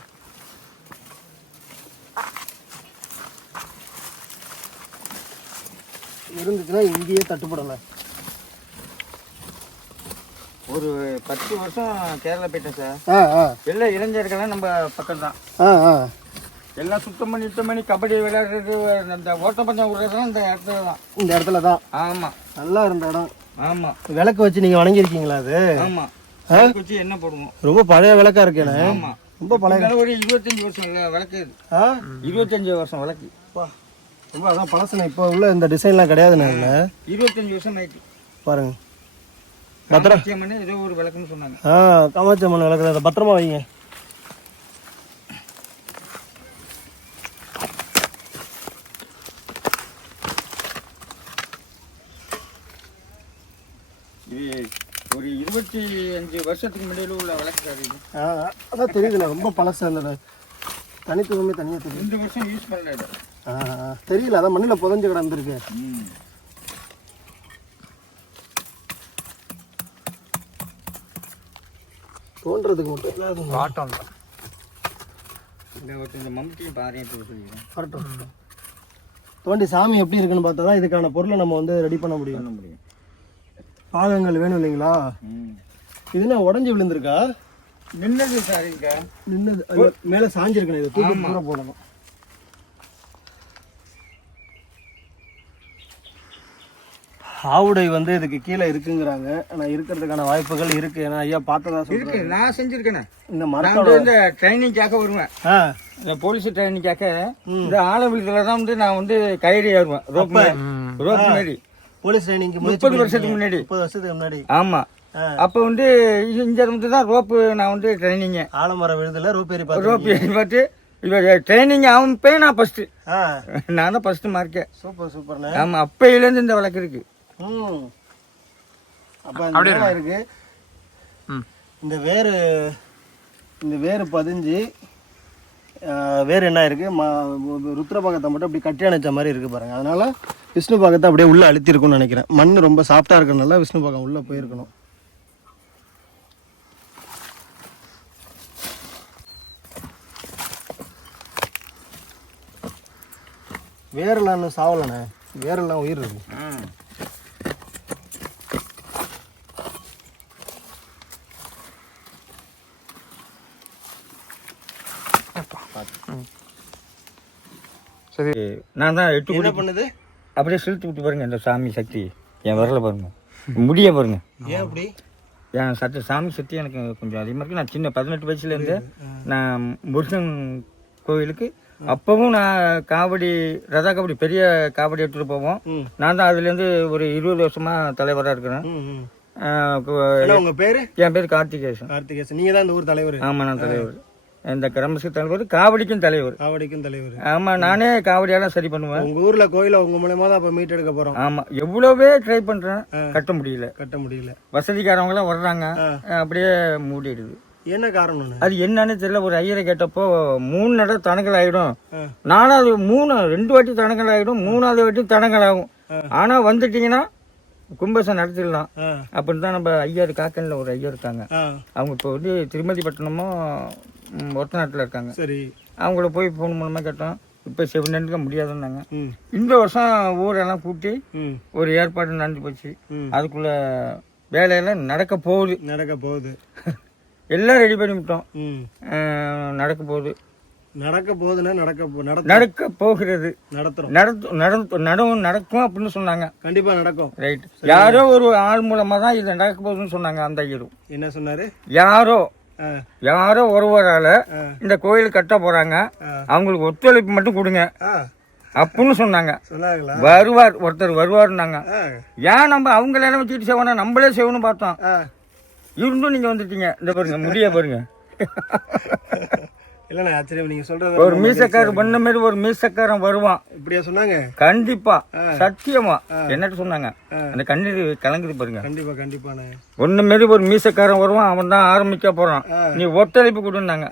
இருந்துச்சுன்னா இங்கேயே தட்டுப்படல. ஒரு 10 வருஷம் கேரளா போயிட்டேன் சார். எல்லா இளைஞர்கள்லாம் நம்ம பக்கம் தான். எல்லாம் சுத்தம் பண்ணி கபடி விளையாடுறது, இந்த ஓட்டப்பந்தயம் விடுறதுலாம் இந்த இடத்துல தான். ஆமா, நல்லா இருந்த இடம். ஆமா, விளக்கு வச்சு நீங்க வணங்கிருக்கீங்களா? அது ஆமா, வச்சு என்ன போடுவோம். ரொம்ப பழைய விளக்கா இருக்கேன். ஆமா, ரொம்ப பழைய. ஒரு 25 வருஷம் விளக்கு. 25 வருஷம் விளக்கு. ரொம்ப அதான் பழசுனா. இப்போ உள்ள இந்த டிசைன்லாம் கிடையாதுண்ணா. 25 வருஷம் ஆயிடுச்சு பாருங்க. பத்திரம் ஏதோ ஒரு விளக்குன்னு சொன்னாங்க. காமாட்சி அம்மன் விளக்கு. அதை பத்திரமா வைங்க. இது ஒரு 25 வருஷத்துக்கு முன்னாடி உள்ள விளக்கு. அதான் தெரியுதுண்ணா, ரொம்ப பழசு. அந்த தனித்துவமே தனியாக தெரியும். 2 வருஷம் யூஸ் பண்ணல. தெரியல, அதான் மண்ணில் புதஞ்சு கிடந்திருக்கு. தோன்றதுக்கு மட்டும் இல்லாத வாட்டம் தான். இந்த மம்முட்டியும் பாறையும் சொல்லிக்கிறேன் வரட்டும். தோண்டி சாமி எப்படி இருக்குன்னு பார்த்தா தான் இதுக்கான பொருளை நம்ம வந்து ரெடி பண்ண முடியும். பாகங்கள் வேணும் இல்லைங்களா? இதுனா உடஞ்சி விழுந்திருக்கா? நின்னது சார் இங்க நின்னது மேலே சாஞ்சிருக்கணும். இதை தூக்கி பூரா போடணும். ஆவுடை வந்து இதுக்கு கீழே இருக்குங்கிறாங்க. ஆனால் இருக்கிறதுக்கான வாய்ப்புகள் இருக்கு. ஏன்னா ஐயா பார்த்ததா இருக்கு. சொல்றேன். நான் செஞ்சிருக்கேனே. இந்த நான் மரத்தோட வந்து இந்த ட்ரைனிங்காக வருவேன். இந்த போலீஸ் ட்ரைனிங்காக இந்த ஆலவிழுதுல தான் வந்து நான் வந்து கயிறு ஏறுவேன். ரோப் மாதிரி. போலீஸ் ட்ரைனிங் 30 வருஷத்துக்கு முன்னாடி. 30 வருஷத்துக்கு முன்னாடி. ஆமா. அப்போ வந்து இங்க வந்து தான் ரோப்பு நான் வந்து ட்ரைனிங். ஆலமரம் விழுதுல ரோப் ஏறி ரோப் ஏறி பார்த்து ட்ரைனிங் ஆகும் போய் நான் ஃபர்ஸ்ட். நான் தான் ஃபர்ஸ்ட் மார்க்கே. சூப்பர் சூப்பர்ண்ணே. ஆமா, அப்பையிலேருந்து இந்த வழக்கு இருக்கு. அப்ப இருக்கு. இந்த வேறு பதிஞ்சு வேறு என்ன இருக்கு, ருத்ர பாகத்தை மட்டும் அப்படி கட்டி அணைச்ச மாதிரி இருக்கு பாருங்க. அதனால விஷ்ணு பாகத்தை அப்படியே உள்ள அழுத்திருக்கும்னு நினைக்கிறேன். மண் ரொம்ப சாஃப்டா இருக்கறனால விஷ்ணு பாகம் உள்ள போயிருக்கணும். வேரெல்லாம் இன்னும் சாவலண்ணே. வேரெல்லாம் உயிர் இருக்கு. சரி, நான் தான் 8 என்ன பண்ணுது? அப்படியே செலுத்து விட்டு பாருங்க. இந்த சாமி சக்தி என் வரல பாருங்க, முடிய பாருங்க. ஏன் அப்படி? என் சாமி சக்தி எனக்கு கொஞ்சம் அதிகமாக இருக்குது. நான் சின்ன 18 வயசுலேருந்து நான் முருகன் கோயிலுக்கு அப்பவும் நான் காவடி ரதா காவடி பெரிய காவடி எடுத்துகிட்டு போவோம். நான் தான் அதுலேருந்து ஒரு 20 வருஷமா தலைவராக இருக்கிறேன். உங்க பேரு? என் பேர் கார்த்திகேசன். கார்த்திகேசன். நீங்க தான் இந்த ஊர் தலைவர்? ஆமாம், நான் தலைவர். இந்த கிராமத்து தலைவர், காவடிக்கும் தலைவர். காவடிக்கும் தலைவர். ஆமா, நானே காவடியெல்லாம் சரி பண்ணுவேன். உங்க ஊர்ல கோயில உங்க மூலமா தான் அப்ப மீட் எடுக்க போறோம். ஆமா, எவ்வளவே ட்ரை பண்றேன், கட்ட முடியல. வசதிக்காரவங்க எல்லாம் வர்றாங்க, அப்படியே மூடிடுது. என்ன காரணம்? அது என்னன்னு தெரியல. ஒரு ஐயரை கேட்டப்போ 3 நடை தடங்கள் ஆயிடும், 4வது 2 வாட்டி தடங்கள் ஆயிடும், 3வது வாட்டி தடங்கள் ஆகும். ஆனா வந்துட்டீங்கன்னா கும்பசம் நடத்திடலாம் அப்படின்னு தான் நம்ம ஐயர் காக்கன்ல ஒரு ஐயர் இருக்காங்க. அவங்க இப்போ வந்து திருமதி பட்டணமும் ஒத்த நாட்டில் இருக்காங்க. சரி, அவங்கள போய் ஃபோன் மூலமா கேட்டோம். இப்போ செவனெண்டுக்க முடியாதுன்னாங்க. இந்த வருஷம் ஊரெல்லாம் கூட்டி ஒரு ஏற்பாடு நடந்து போச்சு. அதுக்குள்ள வேலையெல்லாம் நடக்க போகுது. எல்லாம் ரெடி பண்ணி விட்டோம். நடக்க போகிறது. நடக்கும் அப்படின்னு சொன்னாங்க. கண்டிப்பா நடக்கும். ரைட். யாரோ ஒரு ஆள் மூலமா தான் இது நடக்க போகுதுன்னு சொன்னாங்க. அந்த ஐயரும் என்ன சொன்னாரு? யாரோ ஒருவரால இந்த கோயில் கட்ட போறாங்க, அவங்களுக்கு ஒத்துழைப்பு மட்டும் கொடுங்க அப்படின்னு சொன்னாங்க. ஒருத்தர் வருவாருன்னாங்க. ஏன் நம்ம அவங்கள வச்சுக்கிட்டு செய்வோம், நம்மளே செய்யணும் பார்த்தோம். இருந்தும் நீங்க வந்துட்டீங்க. இந்த பாருங்க, முடிய பாருங்க. இல்ல ஆச்சரியம் நீங்க சொல்றது. ஒரு மீசக்காரன் பண்ண மாதிரி ஒரு மீசக்காரன் வருவான். இப்படியா சொன்னாங்க? கண்டிப்பா, சத்தியமா. என்னட்டு சொன்னாங்க, அந்த கண்ணீர் கலங்குது பாருங்க. கண்டிப்பாண்ணே. ஒண்ணு மாரி ஒரு மீசக்காரன் வருவான், அவன் தான் ஆரம்பிக்க போறான், நீ ஒத்துழைப்பு கொடுன்னாங்க.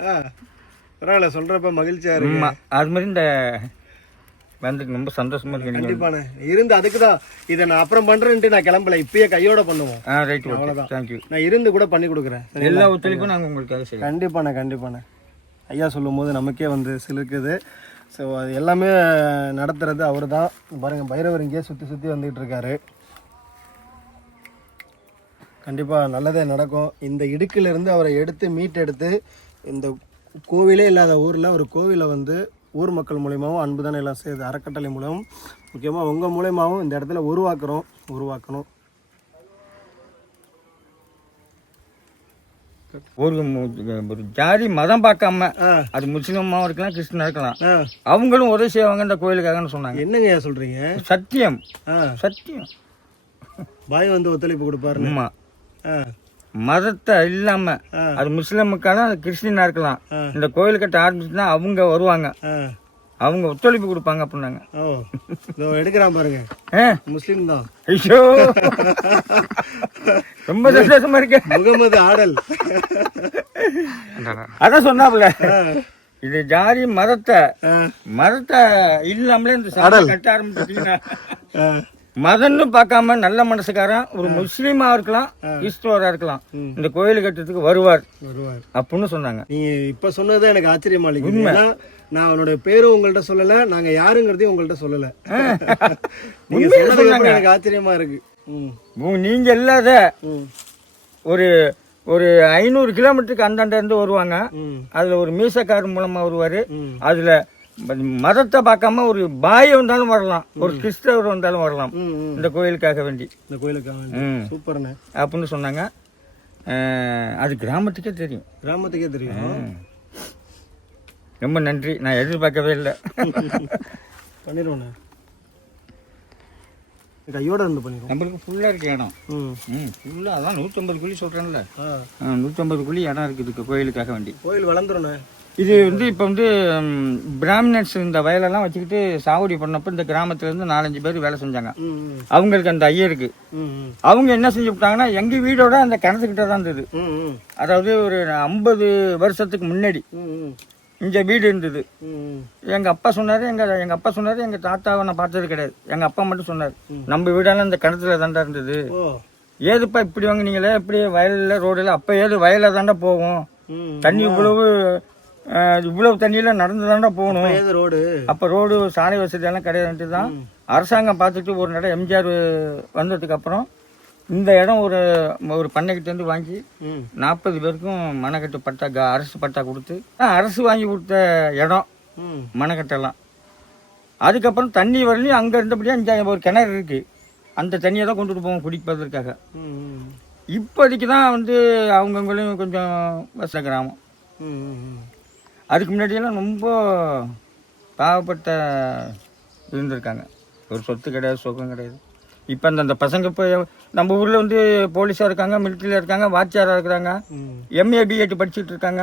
பரவாயில்ல, சொல்றப்ப மகிழ்ச்சியா இருக்கு. அது மாதிரி இந்த வந்துட்டு ரொம்ப சந்தோஷமா இருக்கு. கண்டிப்பாண்ணே. இருந்து அதுக்குதான் இதை நான் அப்புறம் பண்றேன்ட்டு நான் கிளம்பல, இப்பயே கையோட பண்ணுவோம். ரைட், அவ்வளவுதான். தேங்க்யூ. நான் இருந்து கூட பண்ணி கொடுக்குறேன். எல்லா ஒத்துழைப்பும் நாங்கள் உங்களுக்காக செய்யலாம். கண்டிப்பாண்ணே. ஐயா சொல்லும் போது நமக்கே வந்து சிலுக்குது. ஸோ அது எல்லாமே நடத்துறது அவர் தான். பாருங்கள், பைரவர் இங்கேயே சுற்றி வந்துகிட்டு இருக்காரு. கண்டிப்பாக நல்லதே நடக்கும். இந்த இடுக்கிலிருந்து அவரை மீட்டெடுத்து இந்த கோவிலே இல்லாத ஊரில் ஒரு கோவிலை வந்து ஊர் மக்கள் மூலயமாவும் அன்பு தானே எல்லாம் செய்யுது, அறக்கட்டளை மூலமும் முக்கியமாக உங்கள் மூலயமாவும் இந்த இடத்துல உருவாக்கணும். ஒரு ஜாதி மதம் பார்க்காம, அது முஸ்லிமாவும் இருக்கலாம், கிறிஸ்டினா இருக்கலாம், அவங்களும் உதவி செய்வாங்க இந்த கோயிலுக்காகன்னு சொன்னாங்க. என்னங்க சொல்றீங்க? சத்தியம். பாய் வந்து ஒத்துழைப்பு கொடுப்பாரு. ஆமா, மதத்தை இல்லாம அது முஸ்லிமுக்கான கிறிஸ்டினா இருக்கலாம், இந்த கோயில் கட்ட ஆரம்பிச்சுன்னா அவங்க வருவாங்க, அவங்க ஒத்துழைப்பு கொடுப்பாங்க அப்படின்னாங்க. எடுக்கிறான் பாருங்க, முஸ்லீம் தான். ஐயோ, ரொம்ப சந்தோஷமா இருக்கு. முகமது ஆடல் அதான் சொன்னாப்ல, இது ஜாதி மதத்தை இல்லாமலே இந்த சாடல் கட்ட ஆரம்பிச்சிட்டீங்கன்னா மதன்னு பார்க்காம நல்ல மனசுக்காரன் ஒரு முஸ்லீமா இருக்கலாம் கிறிஸ்துவரா இருக்கலாம் இந்த கோயில் கட்டுறதுக்கு வருவார் அப்படின்னு சொன்னாங்க. நீங்க இப்ப சொன்னது எனக்கு ஆச்சரியமா இருக்கு. ஏன்னா நான் அவனுடைய பேரும் உங்கள்ட்ட சொல்லல, நாங்க யாருங்கிறதையும் உங்கள்ட்ட சொல்லல. நீங்க சொன்னதுக்கு அப்புறம் எனக்கு ஆச்சரியமா இருக்கு. நீங்க இல்லாத ஒரு ஒரு 500 கிலோமீட்டருக்கு அந்தாண்ட இருந்து வருவாங்க. அதுல ஒரு மீசக்காரர் மூலமா வருவாரு. அதுல மதத்தை பார்க்காம ஒரு பாய் வந்தாலும் வரலாம், ஒரு கிறிஸ்தவர் வந்தாலும் வரலாம் இந்த கோயிலுக்காக வேண்டி. இந்த கோயிலுக்காக சூப்பர்ண்ணே அப்படின்னு சொன்னாங்க. அது கிராமத்துக்கே தெரியும். கிராமத்துக்கே தெரியும். ரொம்ப நன்றி, நான் எதிர்பார்க்கவே இல்லை. பண்ணிடுவோண்ணே, கையோட இருந்து பண்ணிடுவோம். நம்மளுக்கு ஃபுல்லாக இருக்கு இடம். ஃபுல்லாக அதான் 150 குழி சொல்கிறேன்ல, 150 குழி இடம் இருக்குது கோயிலுக்காக வேண்டி. கோயில் வளர்ந்துருண்ணே. இது வந்து இப்போ வந்து பிராமினன்ஸ் இந்த வயலெல்லாம் வச்சுக்கிட்டு சாகுடி பண்ணப்போ இந்த கிராமத்துலேருந்து 4-5 பேர் வேலை செஞ்சாங்க. அவங்களுக்கு அந்த ஐயருக்கு அவங்க என்ன செஞ்சு விட்டாங்கன்னா, எங்கள் வீடோட அந்த கிணத்துக்கிட்ட தான் இருந்தது. அதாவது ஒரு 50 வருஷத்துக்கு முன்னாடி இங்க வீடு இருந்தது. எங்க அப்பா சொன்னாரு, எங்க அப்பா சொன்னாரு, எங்க தாத்தாவை நான் பார்த்தது கிடையாது. எங்க அப்பா மட்டும் சொன்னாரு, நம்ம வீடெல்லாம் இந்த கிணத்துல தாண்டா இருந்தது. ஏதுப்பா இப்படி வாங்கினீங்களே, இப்படி வயல்ல ரோடுல, அப்ப ஏது வயல்ல தாண்டா போகும், தண்ணி இவ்வளவு தண்ணியில நடந்து தாண்டா போகணும். அப்ப ரோடு சாலை வசதி எல்லாம் கிடையாதுன்ட்டு தான் அரசாங்கம் பார்த்துட்டு ஒரு நட எம்ஜிஆர் வந்ததுக்கு அப்புறம் இந்த இடம் ஒரு பண்ணைக்கிட்ட இருந்து வாங்கி 40 பேருக்கும் மனக்கட்டு பட்டா, அரசு பட்டா கொடுத்து அரசு வாங்கி கொடுத்த இடம் மனக்கட்டெல்லாம். அதுக்கப்புறம் தண்ணி வரலையும் அங்கே இருந்தபடியே இங்கே ஒரு கிணறு இருக்கு, அந்த தண்ணியை தான் கொண்டுட்டு போவோம் குடிப்பதற்காக. இப்போதைக்கு தான் வந்து அவங்கவுங்களையும் கொஞ்சம் வசதி கிராமம். அதுக்கு முன்னாடியெல்லாம் ரொம்ப பாவப்பட்ட இருந்திருக்காங்க. ஒரு சொத்து கிடையாது, சுகம் கிடையாது. இப்போ அந்த பசங்க இப்போ நம்ம ஊரில் வந்து போலீஸாக இருக்காங்க, மிலிட்ரியில் இருக்காங்க, வாத்தியாராக இருக்கிறாங்க, MA BEd படிச்சுட்டு இருக்காங்க.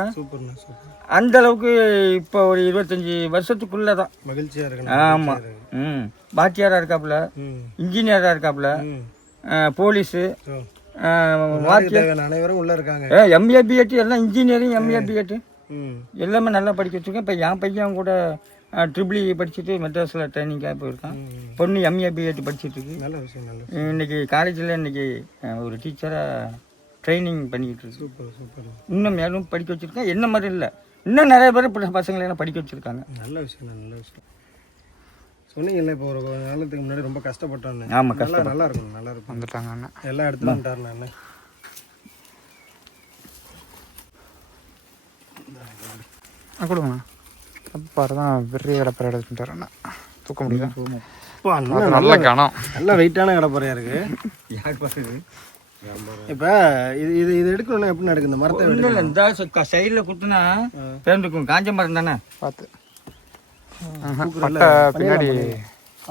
அந்த அளவுக்கு இப்போ ஒரு 25 வருஷத்துக்குள்ளே தான் மகிழ்ச்சியாக இருக்கு. ஆமாம், வாத்தியாராக இருக்காப்புல, இன்ஜினியராக இருக்காப்புல, போலீஸு, அனைவரும் உள்ள இருக்காங்க. MA BEd எல்லாம் இன்ஜினியரிங், MA BEd எல்லாமே நல்லா படிக்க வச்சுருக்கேன். இப்போ என் பையன் கூட ட்ரிபிள் படிச்சுட்டு மெட்ராஸில் ட்ரைனிங்காக போயிருக்கான். பொண்ணு MA BEd படிச்சுட்டு இருக்கு. நல்ல விஷயம், நல்ல. இன்னைக்கு காலேஜில் இன்னைக்கு ஒரு டீச்சராக ட்ரைனிங் பண்ணிக்கிட்டு இருக்கு. Super super. இன்னும் மேலும் படிக்க வச்சுருக்கேன். என்ன மாதிரி இல்லை, இன்னும் நிறைய பேர் பசங்களெல்லாம் படிக்க வச்சுருக்காங்க. நல்ல விஷயம், நல்ல விஷயம். சொன்னீங்கல்ல, இப்போ ஒரு நாளத்துக்கு முன்னாடி ரொம்ப கஷ்டப்பட்டான்னு. ஆமாம், கஷ்டம். நல்லா இருக்கும், நல்லா இருக்கும். வந்துட்டாங்க அண்ணா, எல்லா இடத்துலையும் வந்துட்டாருண்ணா அண்ணன். கொடுங்கண்ணா. பாரு தான் பெரிய கடப்பரை எடுத்துட்டாரு அண்ணா, தூக்க முடியுதா? நல்ல காணோம், நல்ல வெயிட்டான கடப்பறையா இருக்கு. யார் பார்க்குது? இப்போ இது எடுக்கணும்னா எப்படி எடுக்கு? இந்த மரத்தை இல்லை, இந்த சைடில் குத்துனா பேருந்துக்கும், காஞ்ச மரம் தானே பார்த்து பின்னாடி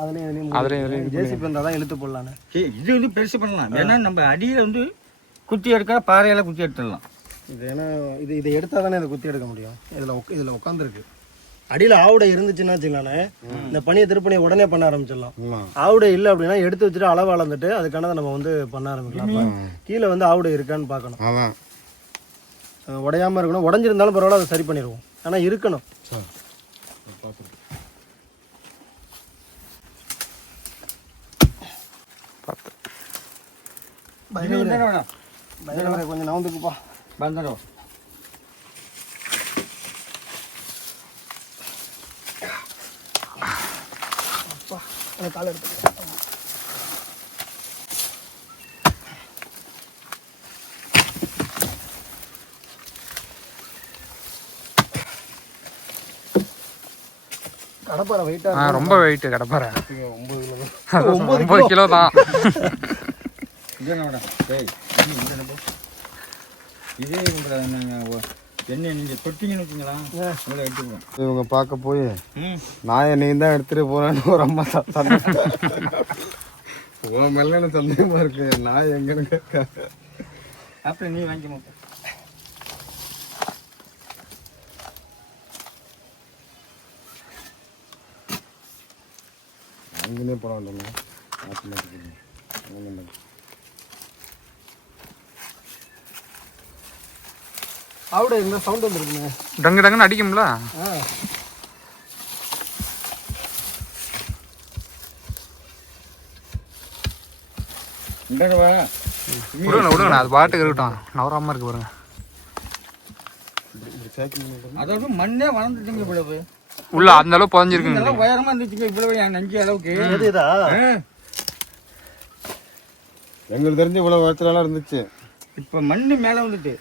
அதுலேயும் ஜேசிபி இருந்தால் தான் இழுத்து போடலான்னு. இது வந்து பெருசு பண்ணலாம். ஏன்னா நம்ம அடியில் வந்து குத்தி எடுக்க பாறையெல்லாம் குத்தி எடுத்துடலாம். இது ஏன்னா இதை எடுத்தால் தானே இதை குத்தி எடுக்க முடியும். இதில் உட்காந்துருக்கு. அடியில் ஆவுடை இருந்துச்சுன்னா வச்சுக்கலானே, இந்த பனியை திருப்பணியை உடனே பண்ண ஆரம்பிச்சிடலாம். ஆவுடை இல்லை அப்படின்னா எடுத்து வச்சுட்டு அளவு அளந்துட்டு அதுக்கானதை நம்ம வந்து பண்ண ஆரம்பிக்கலாம். கீழே வந்து ஆவுடை இருக்கான்னு பார்க்கணும். உடையாமல் இருக்கணும். உடஞ்சிருந்தாலும் பரவாயில்ல, அதை சரி பண்ணிடுவோம். ஆனால் இருக்கணும். கொஞ்சம் நவுந்துக்குப்பா. வந்துடும். காலை எடுத்து கடப்பாறை வெயிட்டா, ரொம்ப வெயிட் கடப்பாறை. 9 கிலோ தான். இதே என்ன நீங்க தொட்டிங்கன்னு வச்சுங்களா, எடுத்துக்கணும். இவங்க பார்க்க போய் நான் என்னையும் தான் எடுத்துட்டு போறேன்னு ஒரு அம்மா உன் மேல எனக்கு சந்தேகமா இருக்கு. நான் எங்க அப்புறம் நீ வாங்கிக்க மாட்டேன். அங்கேயே போட வேண்டாம். ஆவுடை இருந்தால் சவுண்ட் வந்துருக்குங்க. டங்கு டங்குன்னு அடிக்கும்ல. இந்தவா விடுங்கண்ணா அது பாட்டுக்கு இருக்கட்டும் நவராம இருக்கு பாருங்க. அதாவது மண்ணே வளர்ந்துச்சுங்க இவ்வளவு. உள்ள அந்த அளவு புதஞ்சிருக்குங்க. இதெல்லாம் உயரமா இருந்துச்சுங்க இவ்வளவு என் நஞ்சு அளவுக்கு. எங்களுக்கு தெரிஞ்சு இவ்வளவு இடத்துலலாம் இருந்துச்சு. இப்ப மண்ணு மேல வந்துட்டு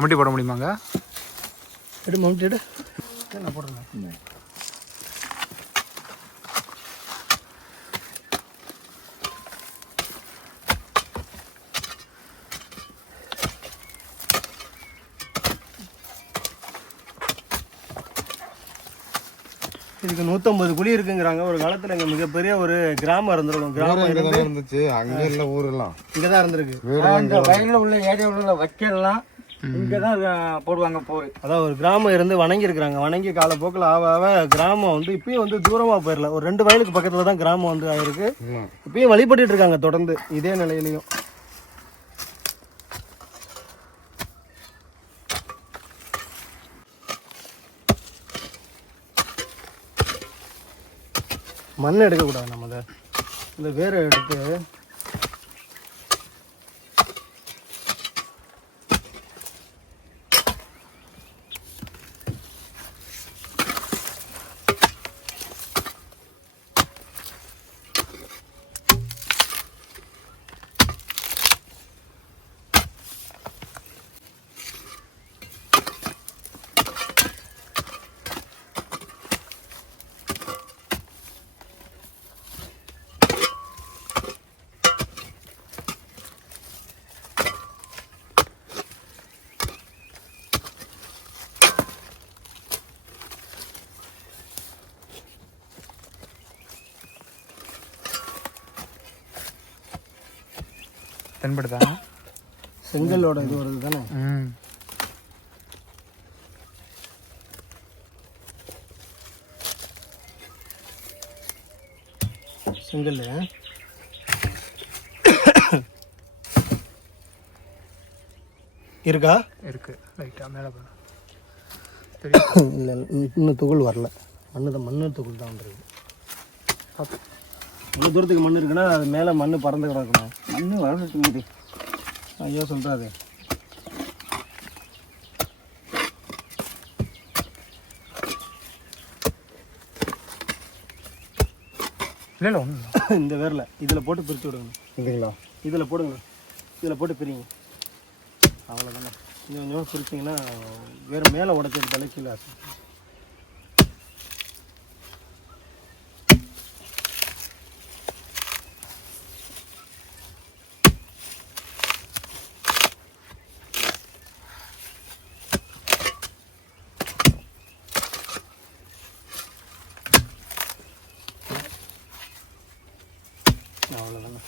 முட்டி போட முடியுமாங்க? எடு மவுண்ட் எடு. நான் போடுறேன். இதுக்கு 150 குழி இருக்குங்கிறாங்க. ஒரு காலத்துல இங்க மிகப்பெரிய ஒரு கிராமம் இருந்திருக்கும். கிராமம் இருந்துச்சு அங்கே இல்லை, ஊரெல்லாம் இங்கதான் இருந்திருக்கு. இந்த வயல்ல உள்ள ஏரியாவில் உள்ள வைக்கலாம் இங்கதான் போடுவாங்க போர். அதான் ஒரு கிராமம் இருந்து வணங்கி இருக்கிறாங்க. வணங்கி காலப்போக்கில் ஆவ கிராமம் வந்து இப்பயும் வந்து தூரமா போயிடல. ஒரு 2 வயலுக்கு பக்கத்துல தான் கிராமம் வந்து ஆயிருக்கு. இப்பயும் வழிபட்டு இருக்காங்க தொடர்ந்து இதே நிலையிலையும். மண் எடுக்கக்கூடாது நம்ம அதை இந்த வேரை எடுத்து தென்படுத்தாங்க. செங்கலோட இது வருது தானே. செங்கல் இருக்கா? இருக்கு லைட்டாக மேலே போகிறேன். இல்லை இன்னும் துகள் வரல. மண்ணு துகள் தான் வந்துருக்கு. இவ்வளோ தூரத்துக்கு மண் இருக்குன்னா அது மேலே மண் பறந்து கிடக்கணும். மண்ணு வளர்ந்துட்டு ஐயோ சொல்கிறாரு. இல்லை ஒன்றும் இந்த வேரில் இதில் போட்டு பிரித்து விடுங்க. இதுங்களா? இதில் போடுங்க. இதில் போட்டு பிரிங்க. அவ்வளோதானே. இன்னும் கொஞ்சமாக பிரிச்சிங்கன்னா வேறு மேலே உடச்சி தலைக்கீழே ஆசை. அவ்வளோதானே.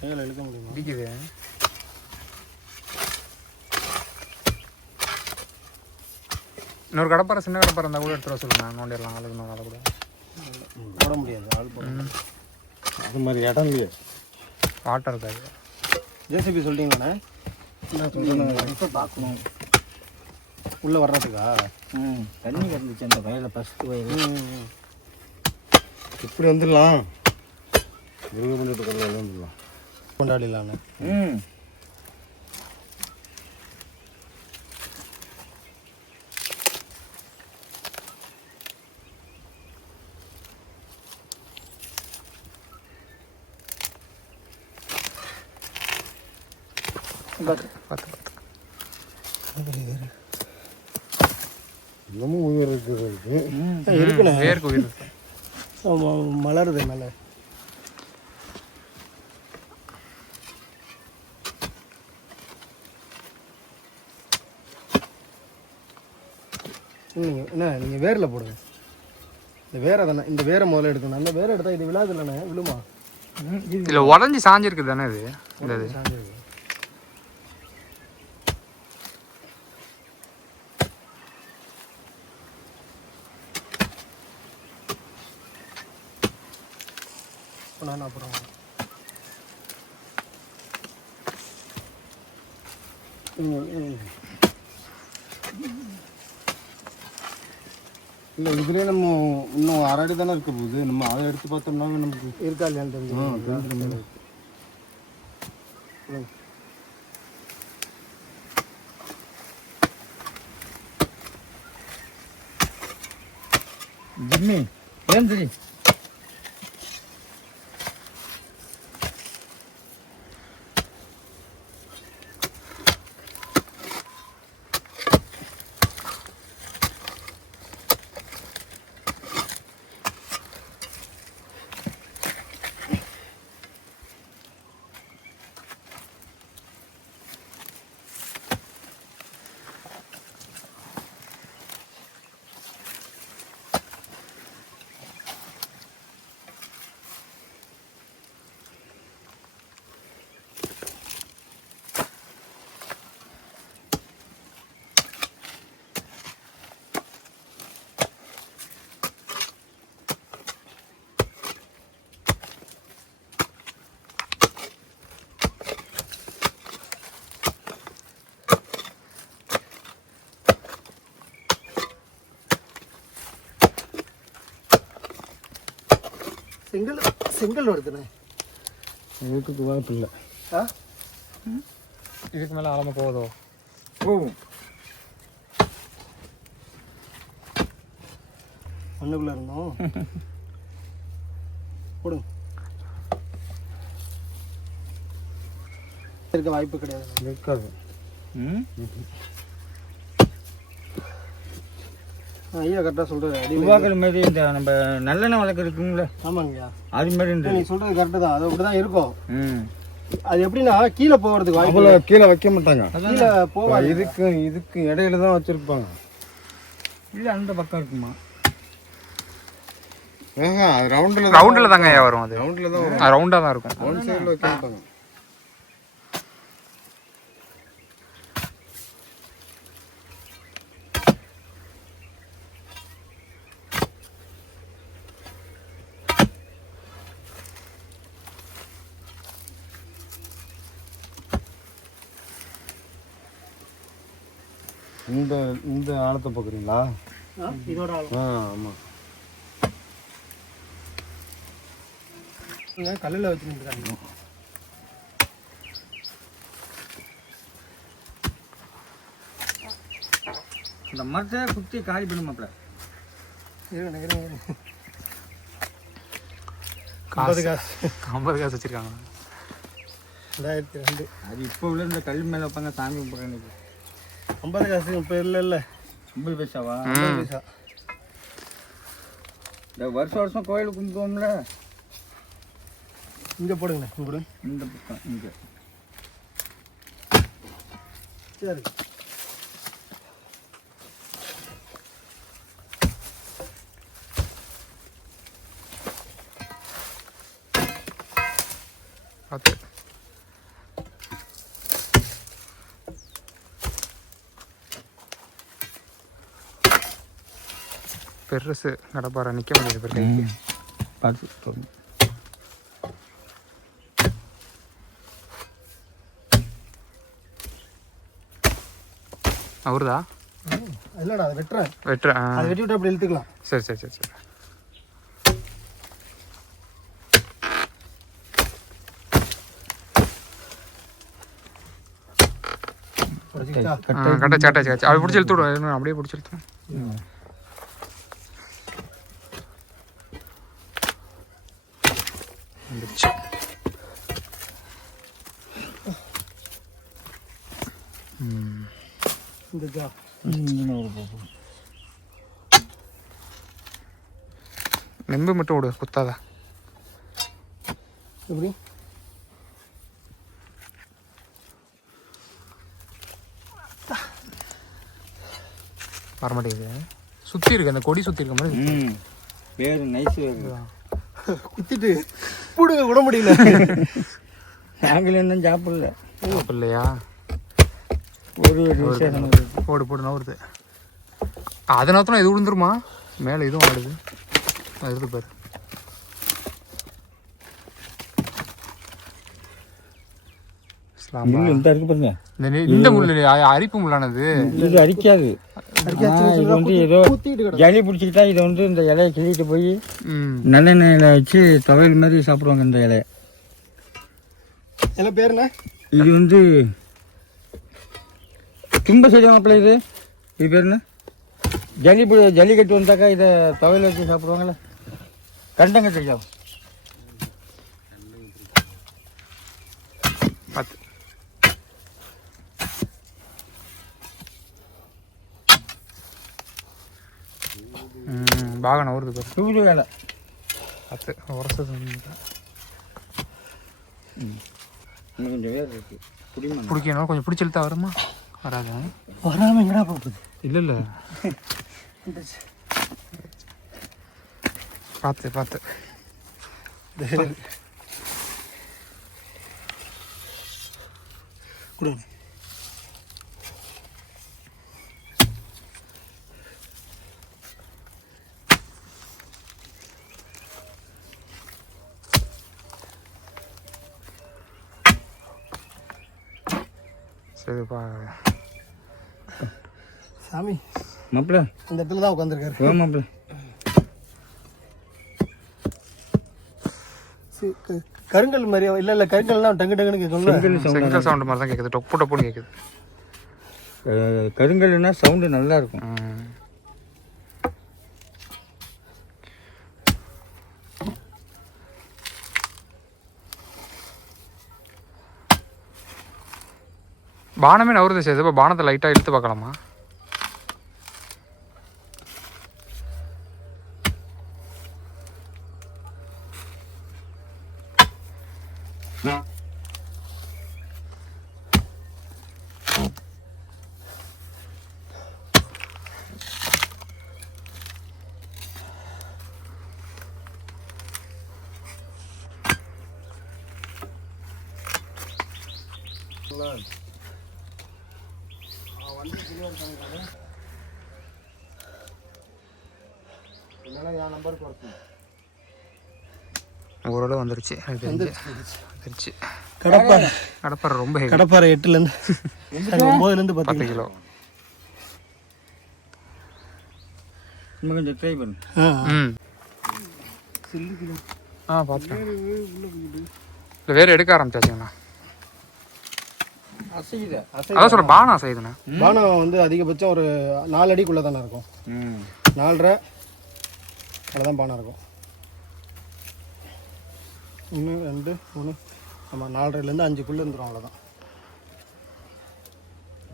கையில் இழுக்க முடியுமா? இடிக்குது. இன்னொரு கடப்பாறை சின்ன கடப்பாறை இருந்தால் கூட எடுத்துகிட்டு வர சொல்லுங்கள். நோண்டிடலாம். அதுக்கு நான் அதை கூட போட முடியாது. ஆள் போட அது மாதிரி இடம் இல்லையே. வாட்டர் இருக்காது. ஜேசிபி சொல்லிட்டீங்களாண்ணே? நான் சொல்கிறேன். இப்போ பார்க்கணும் உள்ளே வர்றதுக்கா. தண்ணி வந்துச்சு அந்த வயலில் ஃபஸ்ட்டு வயல். இப்படி வந்துடலாம். முருகை பண்ணிட்டு கடலில் வந்துடலாம். கொண்டாடிடலாண்ணே. பார்த்து இன்னமும் உயிர் இருக்குது. இருக்குண்ணே. வேர்க்கு உயிர் இருக்கு. மலருது மேலே. என்ன நீங்கள் வேரில் போடுங்க. இந்த வேரை தானே, இந்த வேரை முதல்ல எடுக்கணும். அந்த வேரை எடுத்தால் இது விழாது இல்லைண்ணே, விழுமா? இதில் உடஞ்சி சாஞ்சிருக்கு தானே இது இந்த இது. சாஞ்சிருக்கு. நான் அப்புறம் இல்லை இதுலேயே நம்ம இன்னும் 1/2 அடி தானே இருக்க போகுது. நம்ம அதை எடுத்து பார்த்தோம்னா நமக்கு இருக்கா இல்லையான்னு தெரிஞ்சு. ஜிம்மி ஏன் சரி செங்கல் வருதுண்ணே. இதுக்கு வாய்ப்பு இல்லை. இதுக்கு மேலே ஆழமாக போகுதோ? போகும். மண்ணுக்குள்ளே இருந்தோம். போடுங்க. இருக்க வாய்ப்பு கிடையாது. இருக்காது. ஐயா கரெக்டாக சொல்கிறது. துவாக்கள் மாதிரி இந்த நம்ம நல்லெண்ணெய் வழக்கு இருக்குங்களே, ஆமாங்கய்யா, அது மாதிரி இந்த நீங்கள் சொல்கிறது கரெக்டு தான். அது அப்படி தான் இருக்கும். அது எப்படின்னா கீழே போகிறதுக்கு வாய்ப்பு அவ்வளோ கீழே வைக்க மாட்டாங்க. கீழே போவாது. இதுக்கு இடையில தான் வச்சுருப்பாங்க. இல்லை அந்த பக்கம் இருக்குமா? ரவுண்டில் தாங்க ஐயா வரும். அது ரவுண்டில் தான் வரும். ரவுண்டாக தான் இருக்கும். ஒன் சைடில் வைக்க மாட்டாங்க. இந்த ஆழத்தை பார்க்குறீங்களா? இதோட ஆழம். ஆமாம். கல்லில் வச்சுருக்காங்க. இந்த மரத்தை குத்தி காலி பண்ண மாட்டல. காசு காசு 50 காசு வச்சுருக்காங்க. 2002. அது இப்போ உள்ள இந்த கல் மேலே வைப்பாங்க சாமி கும்பிட்றேன். 50 காசு இப்போ இல்லை. 50 பைசாவா? 50 பைசா. இந்த வருஷம் கோயிலுக்கு கும்பிடுவோம்ல, இங்கே போடுங்கண்ணே. இங்கே இந்த பக்கம் இங்கே. சரி. பார்த்து பெருசு கடப்பாறை நிற்க முடியாது பிறகு. பார்த்து அவருதா? இல்லைடா, அதை வெட்டுறேன். வெட்டுறேன். அதை வெட்டி விட்டு அப்படி இழுத்துக்கலாம். சரி சரி சரி சரி. கட்டாச்சு. அப்படி பிடிச்சி இழுத்து விடுவோம். அப்படியே பிடிச்சி இழுத்து. வந்துருச்சு. நெம்பு மட்டும் விடு, குத்தாதா. எப்படி வர மாட்டேங்குது. சுற்றி இருக்கு, அந்த கொடி சுற்றி இருக்க மாதிரி. வேறு நைஸ் வேறு. குத்திட்டு பிடுங்க கூட முடியல. நாங்கள் இன்னும் சாப்பிடல. இல்லையா? ஒரு விஷயம் போடு போடு நவுறுது. அதை நேரத்தில் இது விழுந்துருமா? மேலே இதுவும் ஆடுது. அது இருக்கு பாரு. இந்த இருக்கு பாருங்க. இந்த முள்ளு அரிப்பு முள்ளானது. இது அரிக்காது. இது வந்து ஏதோ ஜலி பிடிச்சிக்கிட்டா இதை வந்து இந்த இலையை கிள்ளிட்டு போய் நல்லெண்ணெயில் வச்சு துவையல் மாதிரி சாப்பிடுவாங்க இந்த இலையை. எல்லாம் பேர் என்ன? இது வந்து தும்ப செய்வாங்கப்பல. இது பேர் என்ன? ஜல்லிக்கட்டு வந்தாக்கா இதை துவையல் வச்சு சாப்பிடுவாங்கள்ல, கண்டங்க செய்யும். பார்த்து பாக நவருது பாரு. சூடு வேலை பார்த்து உரசது. கொஞ்சம் வேறு இருக்கு. பிடிக்கணும், கொஞ்சம் பிடிச்சி இழுத்தா வருமா? வராது. வராமல் எங்கடா போகுது? இல்லை இல்லை, பார்த்து பார்த்து. கொடுங்க. சரிப்பா சாமி மாப்பிள்ள இந்த இடத்துல தான் உட்காந்துருக்காரு. மாப்பிள்ள கருங்கல் மாதிரியா? இல்லை இல்லை, கருங்கல்லாம் டங்கு டங்குன்னு கேட்கும்ல. செங்கல் சவுண்டு மாதிரி தான் கேட்குது, டொப்பு டப்புன்னு கேட்குது. கருங்கல்னா சவுண்டு நல்லா இருக்கும். பானமே நவருது சார். இப்போ பானத்தை லைட்டாக இழுத்து பார்க்கலாமா? ஓரளவு வந்துருச்சு. வந்துருச்சு. கடப்பாறை கடப்பாறை ரொம்ப ஹெவி. கடப்பாறை 8லேருந்து 9லேருந்து 10 கிலோ. இன்னும் கொஞ்சம் ட்ரை பண்ணு. பார்த்துட்டேன். இல்லை வேறு எடுக்க ஆரம்பிச்சாச்சுங்கண்ணா. அசையுது. அதான் சொல்ல பானம் அசையுதுண்ணா. பானம் வந்து அதிகபட்சம் ஒரு 4 அடிக்குள்ளே தானே இருக்கும். 4.5 அவ்வளோதான் பானம் இருக்கும். 1 2 3 ஆமாம் 4.5லேருந்து 5க்குள்ளே இருந்துடும். அவ்வளோதான்.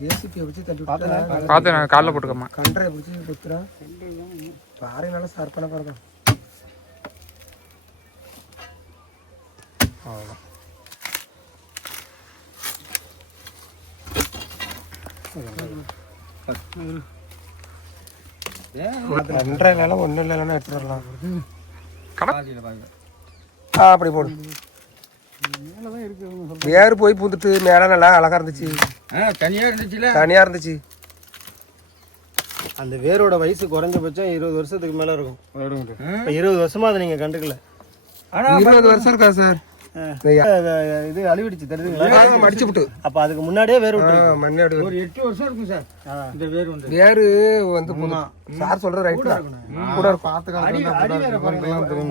ஏசிபியை வச்சு தட்டி பார்த்து நான் காலைல போட்டுக்கம்மா. கண்டரை பிடிச்சி குத்துறா. பாறை நல்லா சார்பான பாருங்க. அவ்வளோதான். ரெண்டரைலாம் ஒன்றும் இல்லைன்னா எடுத்துட்டு வரலாம். அப்படி போடு. வேறு போய் பூந்துட்டு மேலே நல்லா அழகா இருந்துச்சு. தனியாக இருந்துச்சு. அந்த வேரோட வயசு குறைஞ்சபட்சம் 20 வருஷத்துக்கு மேலே இருக்கும். இப்போ 20 வருஷமா அதை நீங்கள் கண்டுக்கல. 20 வருஷம் இருக்கா சார்? இது அழிவிடுச்சு தெரியுதுங்களா? மடிச்சு விட்டு. அப்ப அதுக்கு முன்னாடியே வேறு ஒரு 8 வருஷம் இருக்கும் சார். இந்த வேர் வந்து சார் சொல்ற ரைட் தான். கூட இருக்கும்.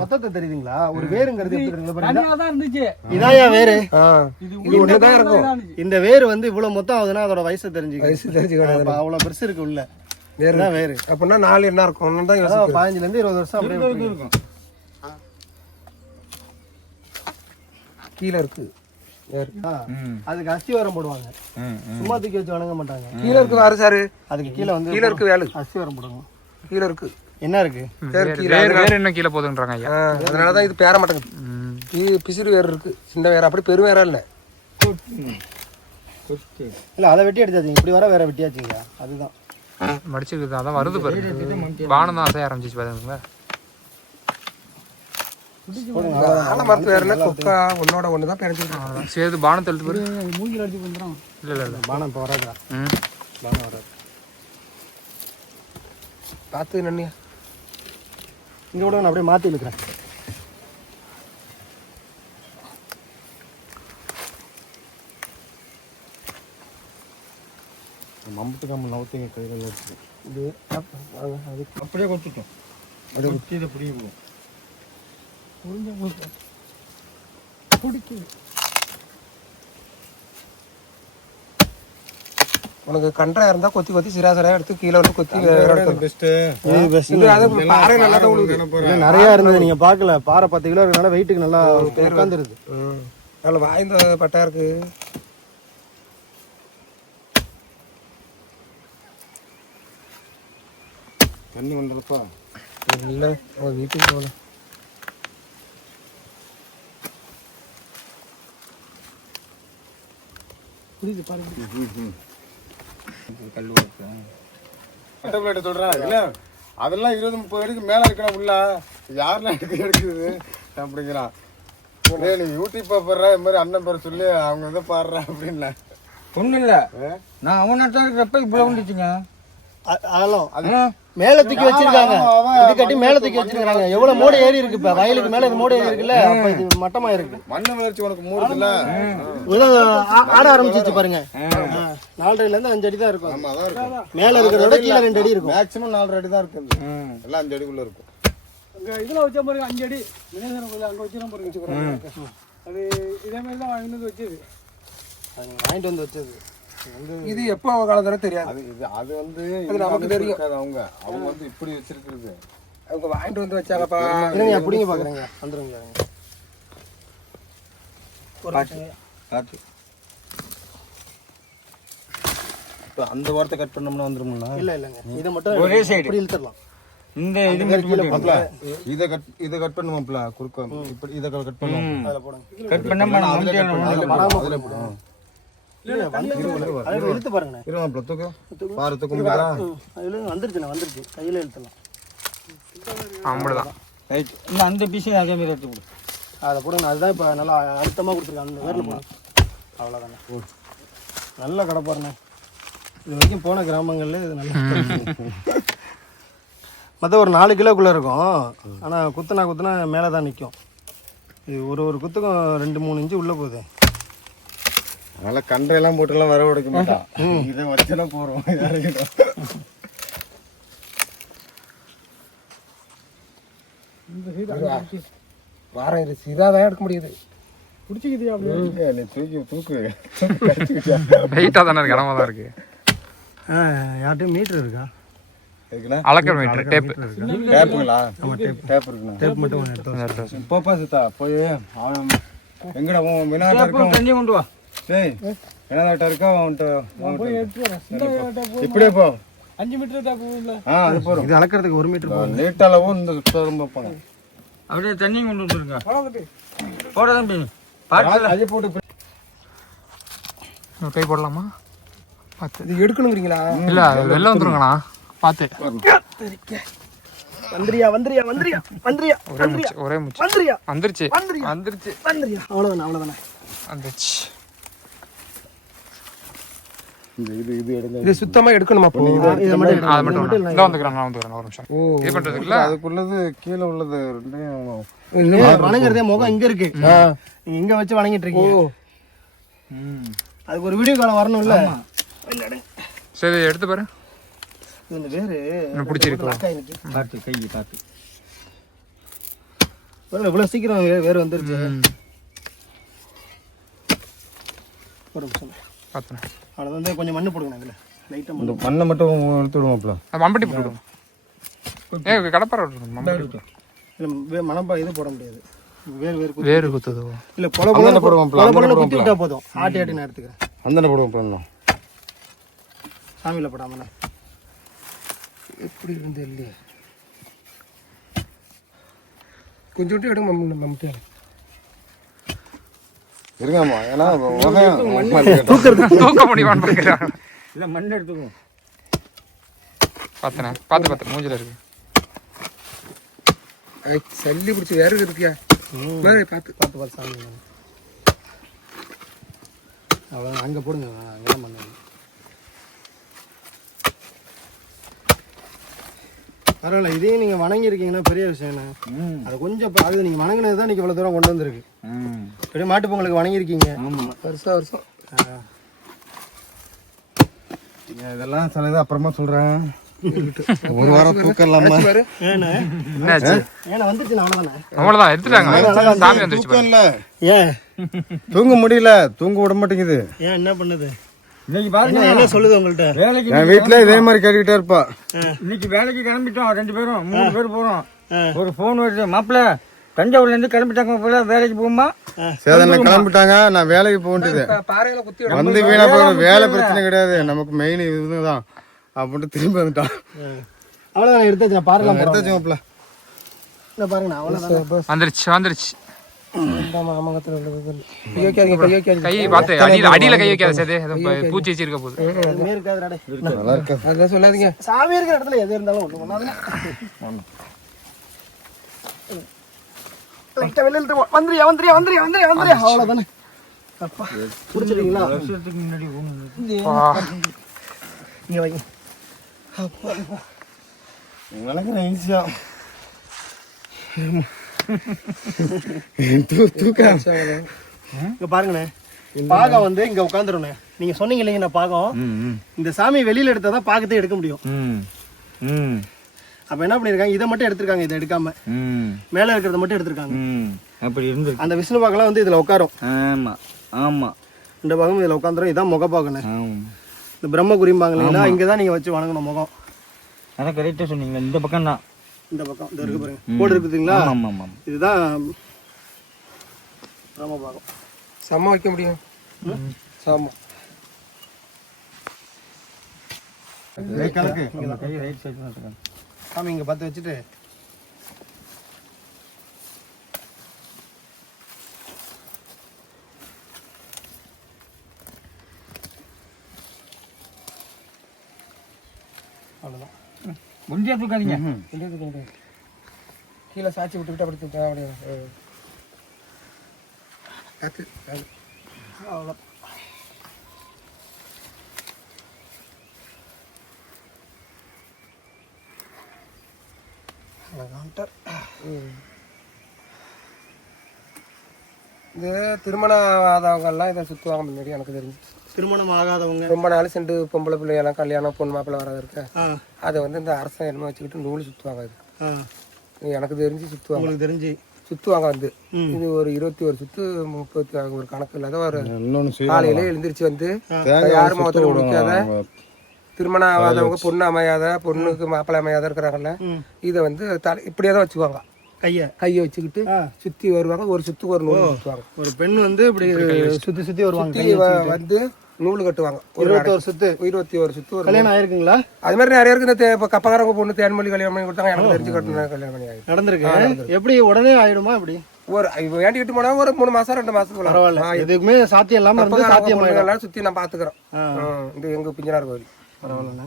மொத்தத்தை தெரியுதுங்களா? ஒரு வேருங்கிறது இதாயா வேறு? இது ஒண்ணுதான் இருக்கும். இந்த வேர் வந்து இவ்வளவு மொத்தம் ஆகுதுன்னா அதோட வயசு தெரிஞ்சுக்கணும். அவ்வளவு பெருசு இருக்கு உள்ள வேறு. வேறு அப்படின்னா 4 என்ன இருக்கும்? 15லேருந்து 20 வருஷம் அப்படியே இருக்கும். கீழே இருக்கு. அதுக்கு அஸ்திவாரம் போடுவாங்க. சும்மா தூக்கி வச்சு வணங்க மாட்டாங்க. கீழே இருக்கு வேறு சார். அதுக்கு கீழே வந்து கீழே இருக்கு வேலை அஸ்திவாரம் போடுவாங்க. கீழே இருக்கு. என்ன இருக்கு? வேறு என்ன கீழே போதுன்றாங்க ஐயா. அதனாலதான் இது பேர மாட்டேங்குது. இது பிசிறு வேறு இருக்கு. சின்ன வேற அப்படி பெரும் வேற இல்லை. இல்லை அதை வெட்டி அடிச்சாச்சுங்க. இப்படி வர வேற வெட்டியாச்சுங்க. அதுதான் மடிச்சுக்குது அதான் வருது பாரு வானம் தான் அசைய ஆரம்பிச்சிச்சு பாருங்க ஆலமரத்து வேற கொக்கா ஒன்னோட ஒன்று தான் பிணைச்சிருக்காங்க சரி பானம் தெளித்து பாரு மூங்கில் அடிச்சு வந்துடும். இல்லை பானம் இப்போ வராதா? ம் பானம் வராது. பார்த்து நன்னியா இங்கே கூட நான் அப்படியே மாற்றி இழுக்கிறேன். மம்பட்டு கம்பு நவுத்திங்க கையில் வச்சு இது அப்படியே கொத்துட்டோம். அப்படியே குத்தி இதை பிடிக்கும். உனக்கு கன்றா இருந்தா கொத்தி கொத்தி சிராசராக எடுத்து கீழே வந்து கொத்தி பெஸ்ட்டு. இது best. பாறை நல்லா தான் உழுவுது இது நிறையா இருந்தது, நீங்கள் பார்க்கல. பாறை 10 கிலோ இருக்கனால வெயிட்டுக்கு நல்லா உட்காந்துருது. அதில் வாய்ந்த பட்டா இருக்கு. தண்ணி வந்தலப்பா. இல்லை வீட்டுக்கு போகல. அட்டை பிளேட்டை சொல்கிறேன் இல்லை, அதெல்லாம் 20-30 அடிக்கு மேலே இருக்கணும் உள்ள. யாரெல்லாம் எடுக்குது அப்படிங்கிறான். நீ யூடியூப் பாடுற இது மாதிரி அண்ணன் பேர் சொல்லி அவங்க இதை பாடுறா அப்படின்ல. ஒன்றும் இல்லை, நான் அவனாட்டம் இருக்கிறப்ப இவ்வளோ வந்துச்சுங்க. அதெல்லாம் மேல தூக்கி வச்சிருக்காங்க. இது கட்டி மேல தூக்கி வச்சிருக்காங்க. எவ்வளவு மோடி ஏறி இருக்கு இப்ப வயலுக்கு மேல இது மோடி ஏறி இருக்குல்ல, அப்ப இது மட்டமா இருக்கு. மண்ணு வளர்ச்சி உனக்கு மூடுதுல, ஆட ஆரம்பிச்சிச்சு பாருங்க. 4.5 இருந்து 5 அடி தான் இருக்கும். ஆமா அதான் இருக்கும். மேல இருக்கிறத விட கீழே 2 அடி இருக்கும். மேக்ஸிமம் 4 அடி தான் இருக்குது, எல்லாம் 5 அடிக்குள்ள இருக்கும். அங்கே இதில் வச்சா பாருங்க 5 அடி விநாயகர் கோயில் அங்கே வச்சுதான் பாருங்க வச்சுக்கிறோம். அது இதே மாதிரி தான் வாங்கிட்டு வந்து வச்சது. வாங்கிட்டு வந்து வச்சது. இது எப்போ காலத்துல தெரியாது. அது வந்து அது நமக்கு தெரியும். அவங்க அவங்க வந்து இப்படி வச்சிருக்கிறது. அவங்க வாங்கிட்டு வந்து வச்சாங்கப்பா. என்னங்க பிடிங்க பாக்குறீங்க, வந்துருங்க. பார்த்து இப்போ அந்த வாரத்தை கட் பண்ணோம்னா வந்துருமுன்னா. இல்ல இல்லங்க, இதை மட்டும் ஒரே சைடு இப்படி இழுத்துடலாம். இந்த இது மட்டும் இதை கட் பண்ணுவோம்ல குறுக்க, இப்படி இதை கட் பண்ணுவோம். அதுல போடுங்க. கட் பண்ணாம அதுல போடுவோம். அதுல இழுத்து பாருங்க. இருவாப்ல தூக்கு பாரு தூக்கு அதுல வந்துருச்சு கையில இழுத்துலாம். அவ்வளோதான் ரைட். இன்னும் அந்த பீஸையும் அதே மாதிரி எடுத்து கொடு. அதை போடுங்க. அதுதான் இப்போ நல்லா அழுத்தமாக கொடுத்துருக்காங்க. அந்த வேரில் போடுங்க. அவ்வளோதானே, நல்லா கடை பாருங்க. இது வரைக்கும் போன கிராமங்களில் இது நல்லா மற்ற ஒரு 4 கிலோக்குள்ளே இருக்கும். ஆனால் குத்துனா மேலே தான் நிற்கும். இது ஒரு குத்துக்கும் 2-3 இன்ச்சு உள்ளே போகுது. அதனால கன்றையெல்லாம் போட்டுலாம் வர உடைக்க மாட்டான். இதை வச்செல்லாம் போகிறோம் வாரம் இது சிறாதான் எடுக்க முடியுது. பிடிச்சிக்கிது அப்படியே நீ தூக்கு வெயிட்டாக தானே இருக்கு, இடமா தான் இருக்கு. யார்ட்டையும் மீட்ரு இருக்கா? இருக்குண்ணா அளக்கிற மீட்டர் டேப்பு டேப்புங்களா? டேப் இருக்குண்ணா. டேப் மட்டும் எடுத்து போப்பா சித்தா போய் அவன் எங்கடா உன் வினாட்டா இருக்கான். தண்ணி கொண்டு வா. டேய் வினாட்டா இருக்கா அவன்கிட்ட எடுத்துட்டு வரேன். இப்படியே போ. 5 மீட்டர் தான் போகும்ல. அது போகிறோம். இது அளக்கிறதுக்கு 1 மீட்டர் போகும். நீட்டாளவும் இந்த சுத்தம் வைப்பாங்க. அப்படியே தண்ணி கொண்டு வந்துருங்க. பரவாயில்ல. போட தம்பி பார்த்து அதை போட்டு கை போடலாமா? பார்த்து இது எடுக்கணுங்கிறீங்களா? இல்லை அது வெளில வந்துருங்கண்ணா, பார்த்து. ஒரே மூச்சு வந்துருச்சு. அவ்வளோதானே வந்துருச்சு. இது எடுங்க. இது சுத்தமா எடுக்கணுமா? அப்போ இதை மட்டும் அது மட்டும் வேணாம். இந்த வந்துக்கிறேன் ஒரு நிமிஷம். இது பண்ணுறதுக்குள்ள அதுக்குள்ளது கீழே உள்ளது ரெண்டையும் வணங்குறதே முகம் இங்க இருக்கு. நீங்க இங்க வச்சு வணங்கிட்டு இருக்கீங்க. அதுக்கு ஒரு வீடியோ காலம் வரணும்ல. சரி எடுத்து பாரு. இந்த வேறு பிடிச்சிருக்கு. பார்த்து கை பார்த்து. இவ்வளவு சீக்கிரம் வேறு வந்துருச்சு. ஒரு நிமிஷம் பார்த்தேன். அவ்வளோதான். கொஞ்சம் மண்ணு போடுங்க இதில் லைட்டாக இந்த மண்ணை மட்டும் எடுத்து விடுவோம்ல. மம்பட்டி போட்டுவிடும். கடப்பாறை விட்டுருங்க. இல்லை மணப்பா இது போட முடியாது. வேறு குத்துதோ இல்லை பொல குத்தி விட்டா போதும். ஆட்டி நான் எடுத்துக்கிறேன். அந்த போடுவோம் பண்ணணும். சாமியில் போடாமண்ணா எப்படி இருந்து இல்லையே கொஞ்சோண்டு எடுங்க மம்முட்டி. இருங்கம்மா, ஏன்னா தூக்க முடியுமான்னு பார்க்குறாங்க. இல்லை மண் எடுத்துக்குவோம். பார்த்தனே பார்த்து மூஞ்சில இருக்கு. சல்லி பிடிச்சி வேறு இருக்கியா பார்த்து சாமி அவ்வளோ அங்கே போடுங்க அங்கெல்லாம் பண்ணாங்க. பரவாயில்ல, இதையும் நீங்கள் வணங்கியிருக்கீங்கன்னா பெரிய விஷயம்ண்ணே. அது கொஞ்சம் அது நீங்கள் வணங்கினது தான் இன்றைக்கி இவ்வளோ தூரம் கொண்டு வந்திருக்கு. பெரிய மாட்டு பொங்கலுக்கு வணங்கியிருக்கீங்க. வருஷம் இதெல்லாம் சிலது அப்புறமா சொல்றேன். ஒரு வாரம் தூக்கம் இல்லாம வந்துச்சு நானே அவ்வளோதான் எடுத்துட்டாங்க. சாமி வந்துருச்சு. இல்ல ஏன் தூங்க முடியல, தூங்க விட மாட்டேங்குது. ஏன் என்ன பண்ணுது இன்னைக்கு பாருங்க என்ன சொல்லுது உங்கள்கிட்ட? வேலைக்கு என் வீட்டுல இதே மாதிரி கேட்டுக்கிட்டே இருப்பா. இன்னைக்கு வேலைக்கு கிளம்பிட்டோம் 2 பேரும் 3 பேர் போறோம். ஒரு ஃபோன் வருது, மாப்பிள்ள தஞ்சாவூர்ல இருந்து கிளம்பிட்டாங்க போல, வேலைக்கு போகுமா? சேதனை கிளம்பிட்டாங்க, நான் வேலைக்கு போகண்டியது பாறையில குத்தி வந்து வீணா போகணும். வேலை பிரச்சனை கிடையாது, நமக்கு மெயின் இதுதான் அப்படின்ட்டு திரும்பி வந்துட்டான். அவ்வளோதான் எடுத்தாச்சு. நான் பாருலாம் எடுத்தாச்சு மாப்பிள்ள. இல்லை பாருங்கண்ணா, அவ்வளோதான் வந்துருச்சு. கை கை பார்த்து அடியில கை வைக்காத சேது, பூச்சி வச்சிருக்க போகுது. நல்லா இருக்கா? அதெல்லாம் சொல்லாதீங்க. சாமி இருக்கிற இடத்துல எது இருந்தாலும் ஒன்று பண்ணாதுங்க. வந்துறியா அவ்வளோதானே. அப்பா குடிச்சிட்டீங்களா? வருஷத்துக்கு முன்னாடி இங்கே வைங்க. அப்பா வணக்கம் ஈஸியா தூக்கம். இங்க பாருங்கண்ணே, பாகம் வந்து இங்க உட்காந்துருண்ணே. நீங்க சொன்னீங்க இல்லைங்கண்ணா பாகம், இந்த சாமி வெளியில எடுத்தா தான் பாகத்தை எடுக்க முடியும். அப்ப என்ன பண்ணிருக்காங்க, இதை மட்டும் எடுத்திருக்காங்க, இதை எடுக்காம மேல இருக்கிறத மட்டும் எடுத்திருக்காங்க. அப்படி இருந்து அந்த விஷ்ணு பாகம்லாம் வந்து இதுல உட்காரும். ஆமா ஆமா, இந்த பாகம் இதுல உட்காந்துரும். இதான் முக பாகண்ணே. இந்த பிரம்ம குறிம்பாங்க இல்லைங்களா, இங்கதான் நீங்க வச்சு வணங்கணும் முகம். அதான் கரெக்டா சொன்னீங்க. இந்த பக்கம் தான், இந்த பக்கம் இந்த இருக்கு பாருங்க, கோடு இருக்குதுங்களா? இதுதான் பிரம்ம பாகம். சம வைக்க முடியும். சாமா சாமி இங்க பார்த்து வச்சுட்டு அவ்வளோதான். ஒன்றியா தூக்காதீங்க. கீழே சாட்சி விட்டுக்கிட்டு அப்படி தூக்க முடியாது. அவ்வளோ இது திருமணம் ஆகாதவங்கெல்லாம் இதை சுற்றுவாங்க. முன்னாடி எனக்கு தெரிஞ்சு திருமணம் ஆகாதவங்க ரொம்ப நாள் சென்று பொம்பளை பிள்ளையெல்லாம் கல்யாணம் பொண்ணு மாப்பிள்ளை வராது இருக்க, அதை வந்து இந்த அரசன் என்னமோ வச்சுக்கிட்டு நூல் சுற்றுவாங்க. இது எனக்கு தெரிஞ்சு சுற்றுவாங்க. உங்களுக்கு தெரிஞ்சு சுற்றுவாங்க. வந்து இது ஒரு 21 சுற்று 30 ஒரு கணக்கு இல்லாத ஒரு காலையில எழுந்திரிச்சு வந்து யாரும் ஒருத்தர் முடிக்காத திருமணம் ஆகாதவங்க, பொண்ணு அமையாத, பொண்ணுக்கு மாப்பிள்ளை அமையாத இருக்கிறாங்கல்ல, இதை வந்து இப்படியே தான் வச்சுக்குவாங்க. கையை வச்சுக்கிட்டு சுத்தி வருவாங்க. ஒரு சுத்துக்கு ஒரு நூல் சுத்துவாங்க. ஒரு பெண் வந்து இப்படி சுத்தி சுத்தி வருவாங்க. வந்து நூல் கட்டுவாங்க. ஒரு 21 சுத்து 21 சுத்து. ஒரு கல்யாணம் ஆயிருக்குங்களா? அது மாதிரி நிறைய இருக்கு. இந்த இப்போ கப்பக்காரங்க பொண்ணு தேன்மொழி கல்யாணம் பண்ணி கொடுத்தாங்க. எனக்கு தெரிஞ்சு கட்டணும் கல்யாணம் பண்ணி ஆயிடுச்சு. நடந்திருக்கு. எப்படி உடனே ஆயிடுமா? இப்படி ஒரு வேண்டிக்கிட்டு போனா ஒரு 3 மாசம் 2 மாசத்துக்கு பரவாயில்ல. எதுக்குமே சாத்தியம் இல்லாம இருந்து சாத்தியம் எல்லாம் சுத்தி நான் பாத்துக்கிறேன். இந்த எங்க பிஞ்சனார் கோவில் பரவாயில்லண்ணா.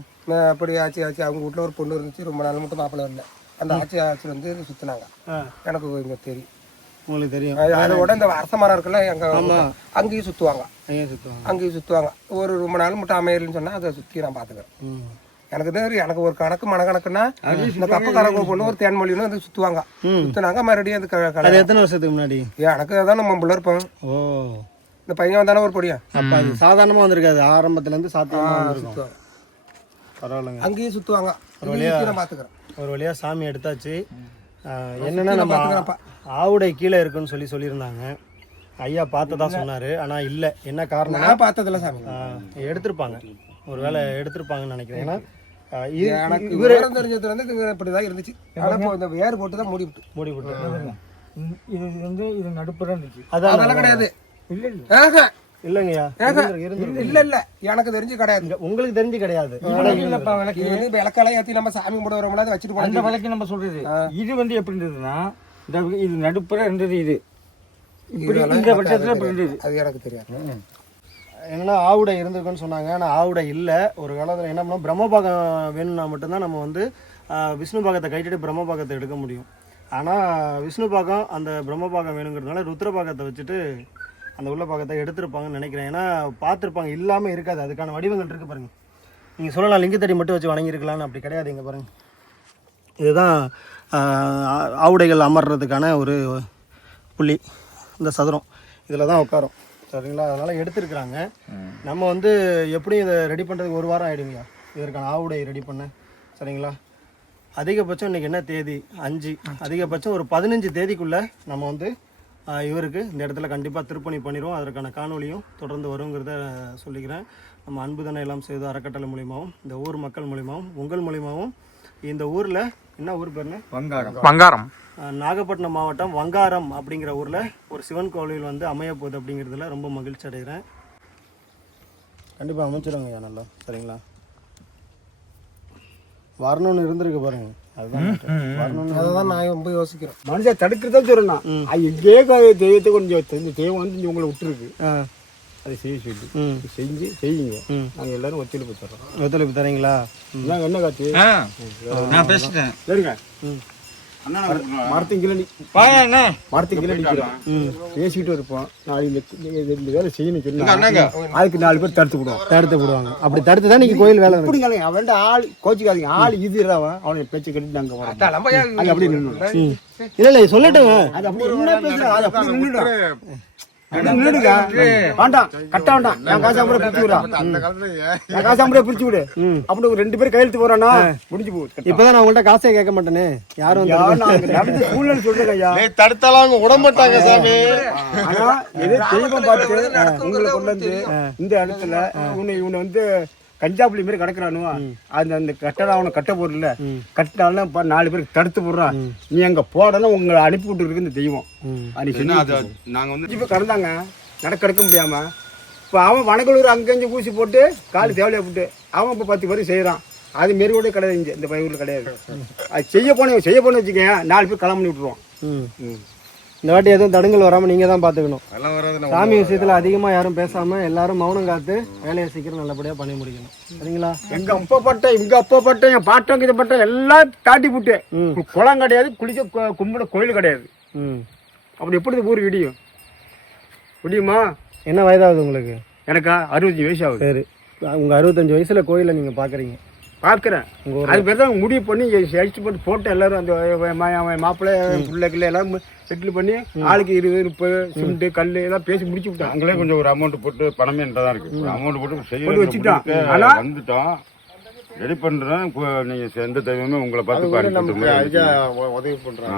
அப்படி ஆச்சு அவங்க வீட்டுல ஒரு பொண்ணு இருந்துச்சு. ரொம்ப நாள் மட்டும் மாப்பிள்ளை இல்லை. அந்த ஆட்சி வந்து சுத்தினாங்க. எனக்கு இங்க தெரியும். உங்களுக்கு தெரியும். அதோட இந்த அரச மரம் இருக்குல்ல, எங்க அங்கேயும் சுத்துவாங்க. அங்கேயும் சுத்துவாங்க. ஒரு ரொம்ப நாள் மட்டும் அமையலன்னு சொன்னா அதை சுத்தி நான் பாத்துக்கிறேன். எனக்கு தெரியும். எனக்கு ஒரு கணக்கு மனக்கணக்குன்னா இந்த கப்பக்காரங்க பொண்ணு ஒரு தேன்மொழின்னு வந்து சுத்துவாங்க. சுத்தினாங்க மறுபடியும் அது எத்தனை வருஷத்துக்கு முன்னாடி? எனக்கு தான் நம்ம பிள்ளை இருப்போம். இந்த பையன் வந்தானே ஒரு பொடியா. அப்ப அது சாதாரணமா வந்திருக்காது. ஆரம்பத்துல இருந்து சாத்தியமா சுத்துவாங்க. பரவாயில்லைங்க. அங்கேயும் சுத்துவாங்க. ஒரு வழியா பாத்துக்கிறேன். ஒரு வழியா சாமி எடுத்தாச்சு. என்னன்னா நம்ம ஆவுடை கீழே இருக்குன்னு சொல்லியிருந்தாங்க. ஐயா பார்த்ததா சொன்னாரு. ஆனா இல்ல, என்ன காரணம்? நான் பார்த்ததில்ல சாமி. எடுத்திருப்பாங்க, ஒருவேளை எடுத்திருப்பாங்கன்னு நினைக்கிறேன். ஏன்னா எனக்கு விவரம் தெரிஞ்சதுல இருந்து இப்படிதான் இருந்துச்சு. ஆனா இந்த வேர் போட்டு தான் மூடி விட்டு இது வந்து இது நடுப்புற இருந்துச்சு. அதெல்லாம் கிடையாது. இல்லைங்கய்யா, இல்ல எனக்கு தெரிஞ்சு கிடையாது. உங்களுக்கு தெரிஞ்சு கிடையாது. விளக்கெல்லாம் ஏத்தி நம்ம சாமி கும்பிட வரோம்ல, அதை வச்சுட்டு அந்த விளக்கு நம்ம சொல்றது. இது வந்து எப்படி இருந்ததுன்னா, இது நடுப்புற இருந்தது. இது இப்படி இந்த பட்சத்துல இப்படி இருந்தது. அது எனக்கு தெரியாது. என்னன்னா ஆவுடை இருந்திருக்குன்னு சொன்னாங்க. ஆனால் ஆவுடை இல்லை. ஒரு காலத்தில் என்ன பண்ணோம், பிரம்மபாகம் வேணும்னா மட்டும்தான் நம்ம வந்து விஷ்ணு பாகத்தை கைட்டிட்டு பிரம்மபாகத்தை எடுக்க முடியும். ஆனால் விஷ்ணு பாகம் அந்த பிரம்மபாகம் வேணுங்கிறதுனால ருத்ரபாகத்தை வச்சுட்டு அந்த உள்ள பாகத்தை எடுத்திருப்பாங்கன்னு நினைக்கிறேன். ஏன்னா பார்த்துருப்பாங்க, இல்லாமல் இருக்காது. அதுக்கான வடிவங்கள் இருக்குது பாருங்கள். நீங்கள் சொல்லலாம் லிங்கத்தடி மட்டும் வச்சு வணங்கியிருக்கலான்னு, அப்படி கிடையாது. இங்கே பாருங்கள், இதுதான் ஆவுடைகள் அமர்றதுக்கான ஒரு புள்ளி. இந்த சதுரம் இதில் தான் உட்காரும். சரிங்களா? அதனால் எடுத்துருக்குறாங்க. நம்ம வந்து எப்படியும் இதை ரெடி பண்ணுறதுக்கு 1 வாரம் ஆகிடுங்களா இதற்கான ஆவுடை ரெடி பண்ண. சரிங்களா? அதிகபட்சம் இன்றைக்கி என்ன தேதி 5, அதிகபட்சம் ஒரு 15 தேதிக்குள்ளே நம்ம வந்து இவருக்கு இந்த இடத்துல கண்டிப்பாக திருப்பணி பண்ணிடுவோம். அதற்கான காணொலியும் தொடர்ந்து வருங்கிறத சொல்லிக்கிறேன். நம்ம அன்புதனை எல்லாம் செய்து அறக்கட்டளை மூலியமாகவும் இந்த ஊர் மக்கள் மூலியமாகவும் உங்கள் மூலியமாகவும் இந்த ஊரில் என்ன ஊர் பேருன்னு வங்காரம், நாகப்பட்டினம் மாவட்டம் வங்காரம் அப்படிங்கிற ஊரில் ஒரு சிவன் கோவில் வந்து அமைய போகுது அப்படிங்கிறதுல ரொம்ப மகிழ்ச்சி அடைகிறேன். கண்டிப்பாக அமைச்சிடுங்க ஐயா, நல்லா. சரிங்களா? வரணும்னு இருந்திருக்கு பாருங்க, அதுதான் வரணும்னு. அதுதான் நான் ரொம்ப யோசிக்கிறேன். மனுஷன் தடுக்கிறதா சொல்லணும். எங்கேயே தெய்வத்தை கொஞ்சம் தெரிஞ்ச தெய்வம் வந்து உங்களை விட்டுருக்கு, அதை செய்ய சொல்லி செஞ்சு செய்யுங்க. நாங்கள் எல்லாரும் ஒத்துழைப்பு தரோம். ஒத்துழைப்பு தரீங்களா? நாங்கள் என்ன காட்சி நான் பேசிட்டேன். சரிங்க. மரத்தின் கீழே மரத்தின் கீழே நிற்கிறோம், பேசிக்கிட்டு இருப்போம். நாளைக்கு இந்த வேலை செய்யணும் சொன்னாங்க, அதுக்கு 4 பேர் தடுத்து விடுவாங்க. அப்படி தடுத்து தான் நீங்கள் கோயில் வேலை பிடிங்க. அவன்கிட்ட ஆள் கோச்சிக்காதீங்க, ஆள் இது அவனை பேச்சு கட்டி நாங்கள் வரோம். அது அப்படி நின்று இல்லை சொல்லட்டுங்க, அது அப்படி என்ன பேசுகிறேன், அது அப்படி நின்றுடும். வேண்டாம், கட்ட வேண்டாம். என் காசாம்பரை பிரிச்சு விடா, என் காசாம்பரை பிரிச்சு விடு. அப்படி ஒரு 2 பேர் கையெழுத்து போறானா முடிஞ்சு போகுது. இப்பதான் நான் உங்கள்ட்ட காசே கேட்க மாட்டேனே. யாரும் நடந்த சூழ்நிலை சொல்றேன் ஐயா. தடுத்தாலும் அவங்க விடமாட்டாங்க சாமி. ஆனா எது தெய்வம் பார்த்து உங்களை கொண்டு வந்து இந்த இடத்துல இவனை வந்து கஞ்சாப்புளி மாதிரி கிடக்குறானு, அந்த கட்டடம் அவனை கட்ட போடல, கட்டினாலும் 4 பேருக்கு தடுத்து போடுறான். நீ அங்க போடணும், உங்களை அனுப்பி விட்டு இருக்கு இந்த தெய்வம். நாங்கள் வந்து இப்போ கடந்தாங்க நடக்க முடியாம. இப்போ அவன் வனக்கலூர் அங்கங்கே ஊசி போட்டு காலு தேவையா போட்டு அவன் இப்போ 10 பேர் செய்யறான். அது மாரி கூட கிடையாது இங்கே இந்த பயிரில் கிடையாது. அது செய்ய போன வச்சுக்கேன், 4 பேர் களம் பண்ணி விட்டுருவோம். இந்த வாட்டி எதுவும் தடங்கல் வராமல் நீங்கள் தான் பார்த்துக்கணும். சாமி விஷயத்தில் அதிகமாக யாரும் பேசாமல் எல்லாரும் மௌனம் காத்து வேலையை சீக்கிரம் நல்லபடியாக பண்ணி முடிக்கணும். சரிங்களா? எங்க அப்பா பட்டம் என் பாட்டம் இதை பட்டம் எல்லாம் தாட்டி விட்டு குளம் கிடையாது, குளிக்க கும்பிட கோயில் கிடையாது. அப்படி எப்படி ஊர் விடியுமா? என்ன வயதாகுது உங்களுக்கு? எனக்கா 65 வயசு ஆகுது. சரி, உங்கள் 65 வயசில் கோயிலை நீங்கள் பார்க்குறீங்க. பார்க்குறேன். அது பேர் தான் முடிவு பண்ணி எக்ஸ்ட் போட்டு எல்லாரும் அந்த மாப்பிள்ளை பிள்ளைகள் எல்லாரும் செட்டில் பண்ணி ஆளுக்கு 20, 30 சிமெண்ட் கல் எல்லாம் பேசி முடிச்சு விட்டான். அங்களே கொஞ்சம் ஒரு அமௌண்ட் போட்டு பணமே தான் இருக்கு, அமௌண்ட் போட்டு செய்ய வச்சுட்டான். வந்துட்டோம், ரெடி பண்றேன். நீங்க எந்த தெய்வமே உங்களை பார்த்து உதவி பண்றாங்க.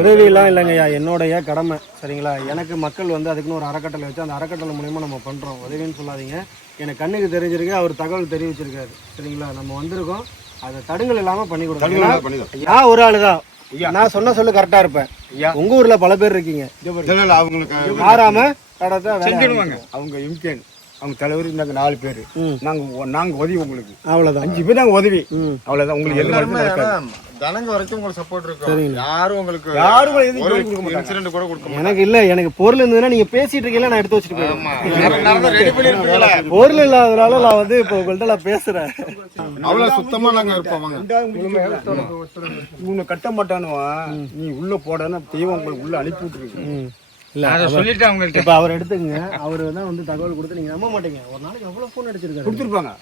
உதவியெல்லாம் இல்லைங்கய்யா, என்னுடைய கடமை. சரிங்களா? எனக்கு மக்கள் வந்து அதுக்குன்னு ஒரு அறக்கட்டளை வச்சு அந்த அறக்கட்டளை மூலியமா நம்ம பண்றோம். உதவின்னு சொல்லாதீங்க, எனக்கு கண்ணுக்கு தெரிஞ்சிருக்கு, அவர் தகவல் தெரிவிச்சிருக்காரு. சரிங்களா? நம்ம வந்திருக்கோம், அதை தடுங்கல் இல்லாம பண்ணி கொடுக்கணும். நான் ஒரு ஆளு தான், நான் சொன்ன சொல்லு கரெக்டா இருப்பேன். உங்க ஊர்ல பல பேர் இருக்கீங்க, அவங்களுக்கு மாறாம கடத்த செஞ்சிடுவாங்க. அவங்க எம்கேன் அவங்க தலைவர் நாங்கள் 4 பேர், நாங்க உதவி உங்களுக்கு அவ்வளவுதான். 5 பேர் நாங்கள் உதவி, அவ்வளவுதான். உங்களுக்கு எல்லாருமே தனங்க வரைக்கும் உங்களுக்கு சப்போர்ட் இருக்கும். யாரும் உங்களுக்கு இன்சிடென்ட் கூட கொடுக்க மாட்டாங்க. எனக்கு இல்ல, எனக்கு பொருள் இருந்ததுன்னா நீங்க பேசிட்டு இருக்கீங்களா, நான் எடுத்து வச்சுட்டு போயிடுவேன். ரெடி பண்ணிருக்கீங்களா? பொருள் இல்லாதனால நான் வந்து இப்போ உங்கள்ட்ட நான் பேசுறேன். அவ்வளவு சுத்தமா நாங்க இருப்போம். இவங்க கட்ட மாட்டானுவா, நீ உள்ள போடணும், தெய்வம் உங்களுக்கு உள்ள அனுப்பி விட்டுருக்கு. இல்ல அதை சொல்லிட்டு அவங்கள்ட்ட இப்ப அவர் எடுத்துங்க, அவரு தான் வந்து தகவல் கொடுத்து நீங்க நம்ப மாட்டீங்க. ஒரு நாளைக்கு அவ்வளவு போன் அடிச்சிருக்காரு. கொடுத்துருப்பாங்க.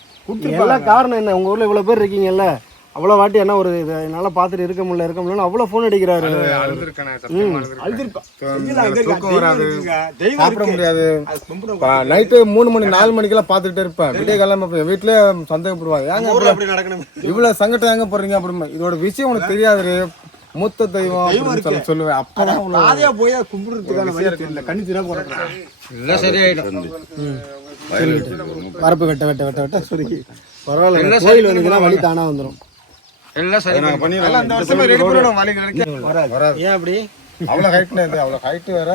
எல்லாம் காரணம் என்ன, உங்க ஊர்ல இவ்வளவு பேர் இருக்கீங்கல்ல, அவ்வளவு வாட்டி என்ன ஒரு இதை என்னால பாத்துட்டு இருக்க முடியல அவ்வளவு போன் அடிக்கிறாரு. சாப்பிட முடியாது. நைட்டு 3 மணி 4 மணிக்கெல்லாம் பாத்துக்கிட்டே இருப்பேன். விடிய காலமா வீட்டுல சந்தேகப்படுவாங்க, ஏங்க இவ்வளவு சங்கடம் ஏங்க போடுறீங்க அப்படிமா. இதோட விஷயம் உனக்கு தெரியாது, மூத்த தெய்வம் சொல்லுவேன். அப்பதான் போய் கும்பிடுறதுக்கான வழி தெரியல, கண்ணு திரா போடுறேன் சரியாயிடும். வரப்பு வெட்ட வெட்ட வெட்ட வெட்ட சரி பரவாயில்ல, கோயில் வந்துச்சுன்னா வழி தானா வந்துடும். எல்லாம் சரி ஏன் அப்படி அவ்வளவு ஹைட், அவ்வளவு ஹைட் வேற.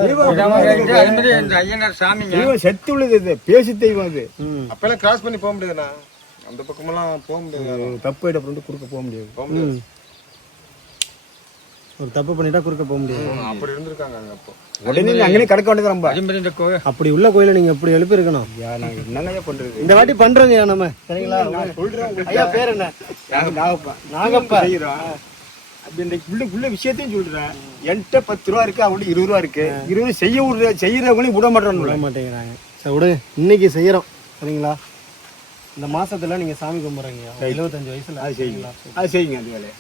ஐயனார் சாமிங்க தெய்வம் செத்து உள்ளது, இது பேசி தெய்வம். அது அப்பெல்லாம் கிராஸ் பண்ணி போக முடியாதுண்ணா, அந்த பக்கமெல்லாம் போக முடியாது. தப்பு இடம் குறுக்க போக முடியாது. ஒரு தப்பு பண்ணிட்டா குறுக்க போக முடியாது. அப்படி இருந்திருக்காங்க அங்க அப்போ. உடனே அங்கேயே கடக்க வேண்டியது ரொம்ப. அதே மாதிரி இந்த கோவில் அப்படி உள்ள கோயிலை நீங்க எப்படி எழுப்பி இருக்கணும். நாங்க என்னங்க பண்றது? இந்த வாட்டி பண்றோங்க நம்ம, சரிங்களா? சொல்றேன். ஐயா பேர் என்ன? நாகப்பா. நாகப்பா. செய்யறோம். அப்படி இந்த உள்ள விஷயத்தையும் சொல்றேன். என்கிட்ட 10 ரூபா இருக்கு, அவங்கள்ட்ட 20 ரூபா இருக்கு. 20 செய்யறவங்களையும் விட மாட்டோம். விட மாட்டேங்கிறாங்க. சரி விடுங்க, இன்னைக்கு செய்யறோம், சரிங்களா? இந்த மாசத்துல நீங்க சாமி கும்பிட்றீங்க 75 வயசுல. அது செய்யுங்க, அது வேலையை.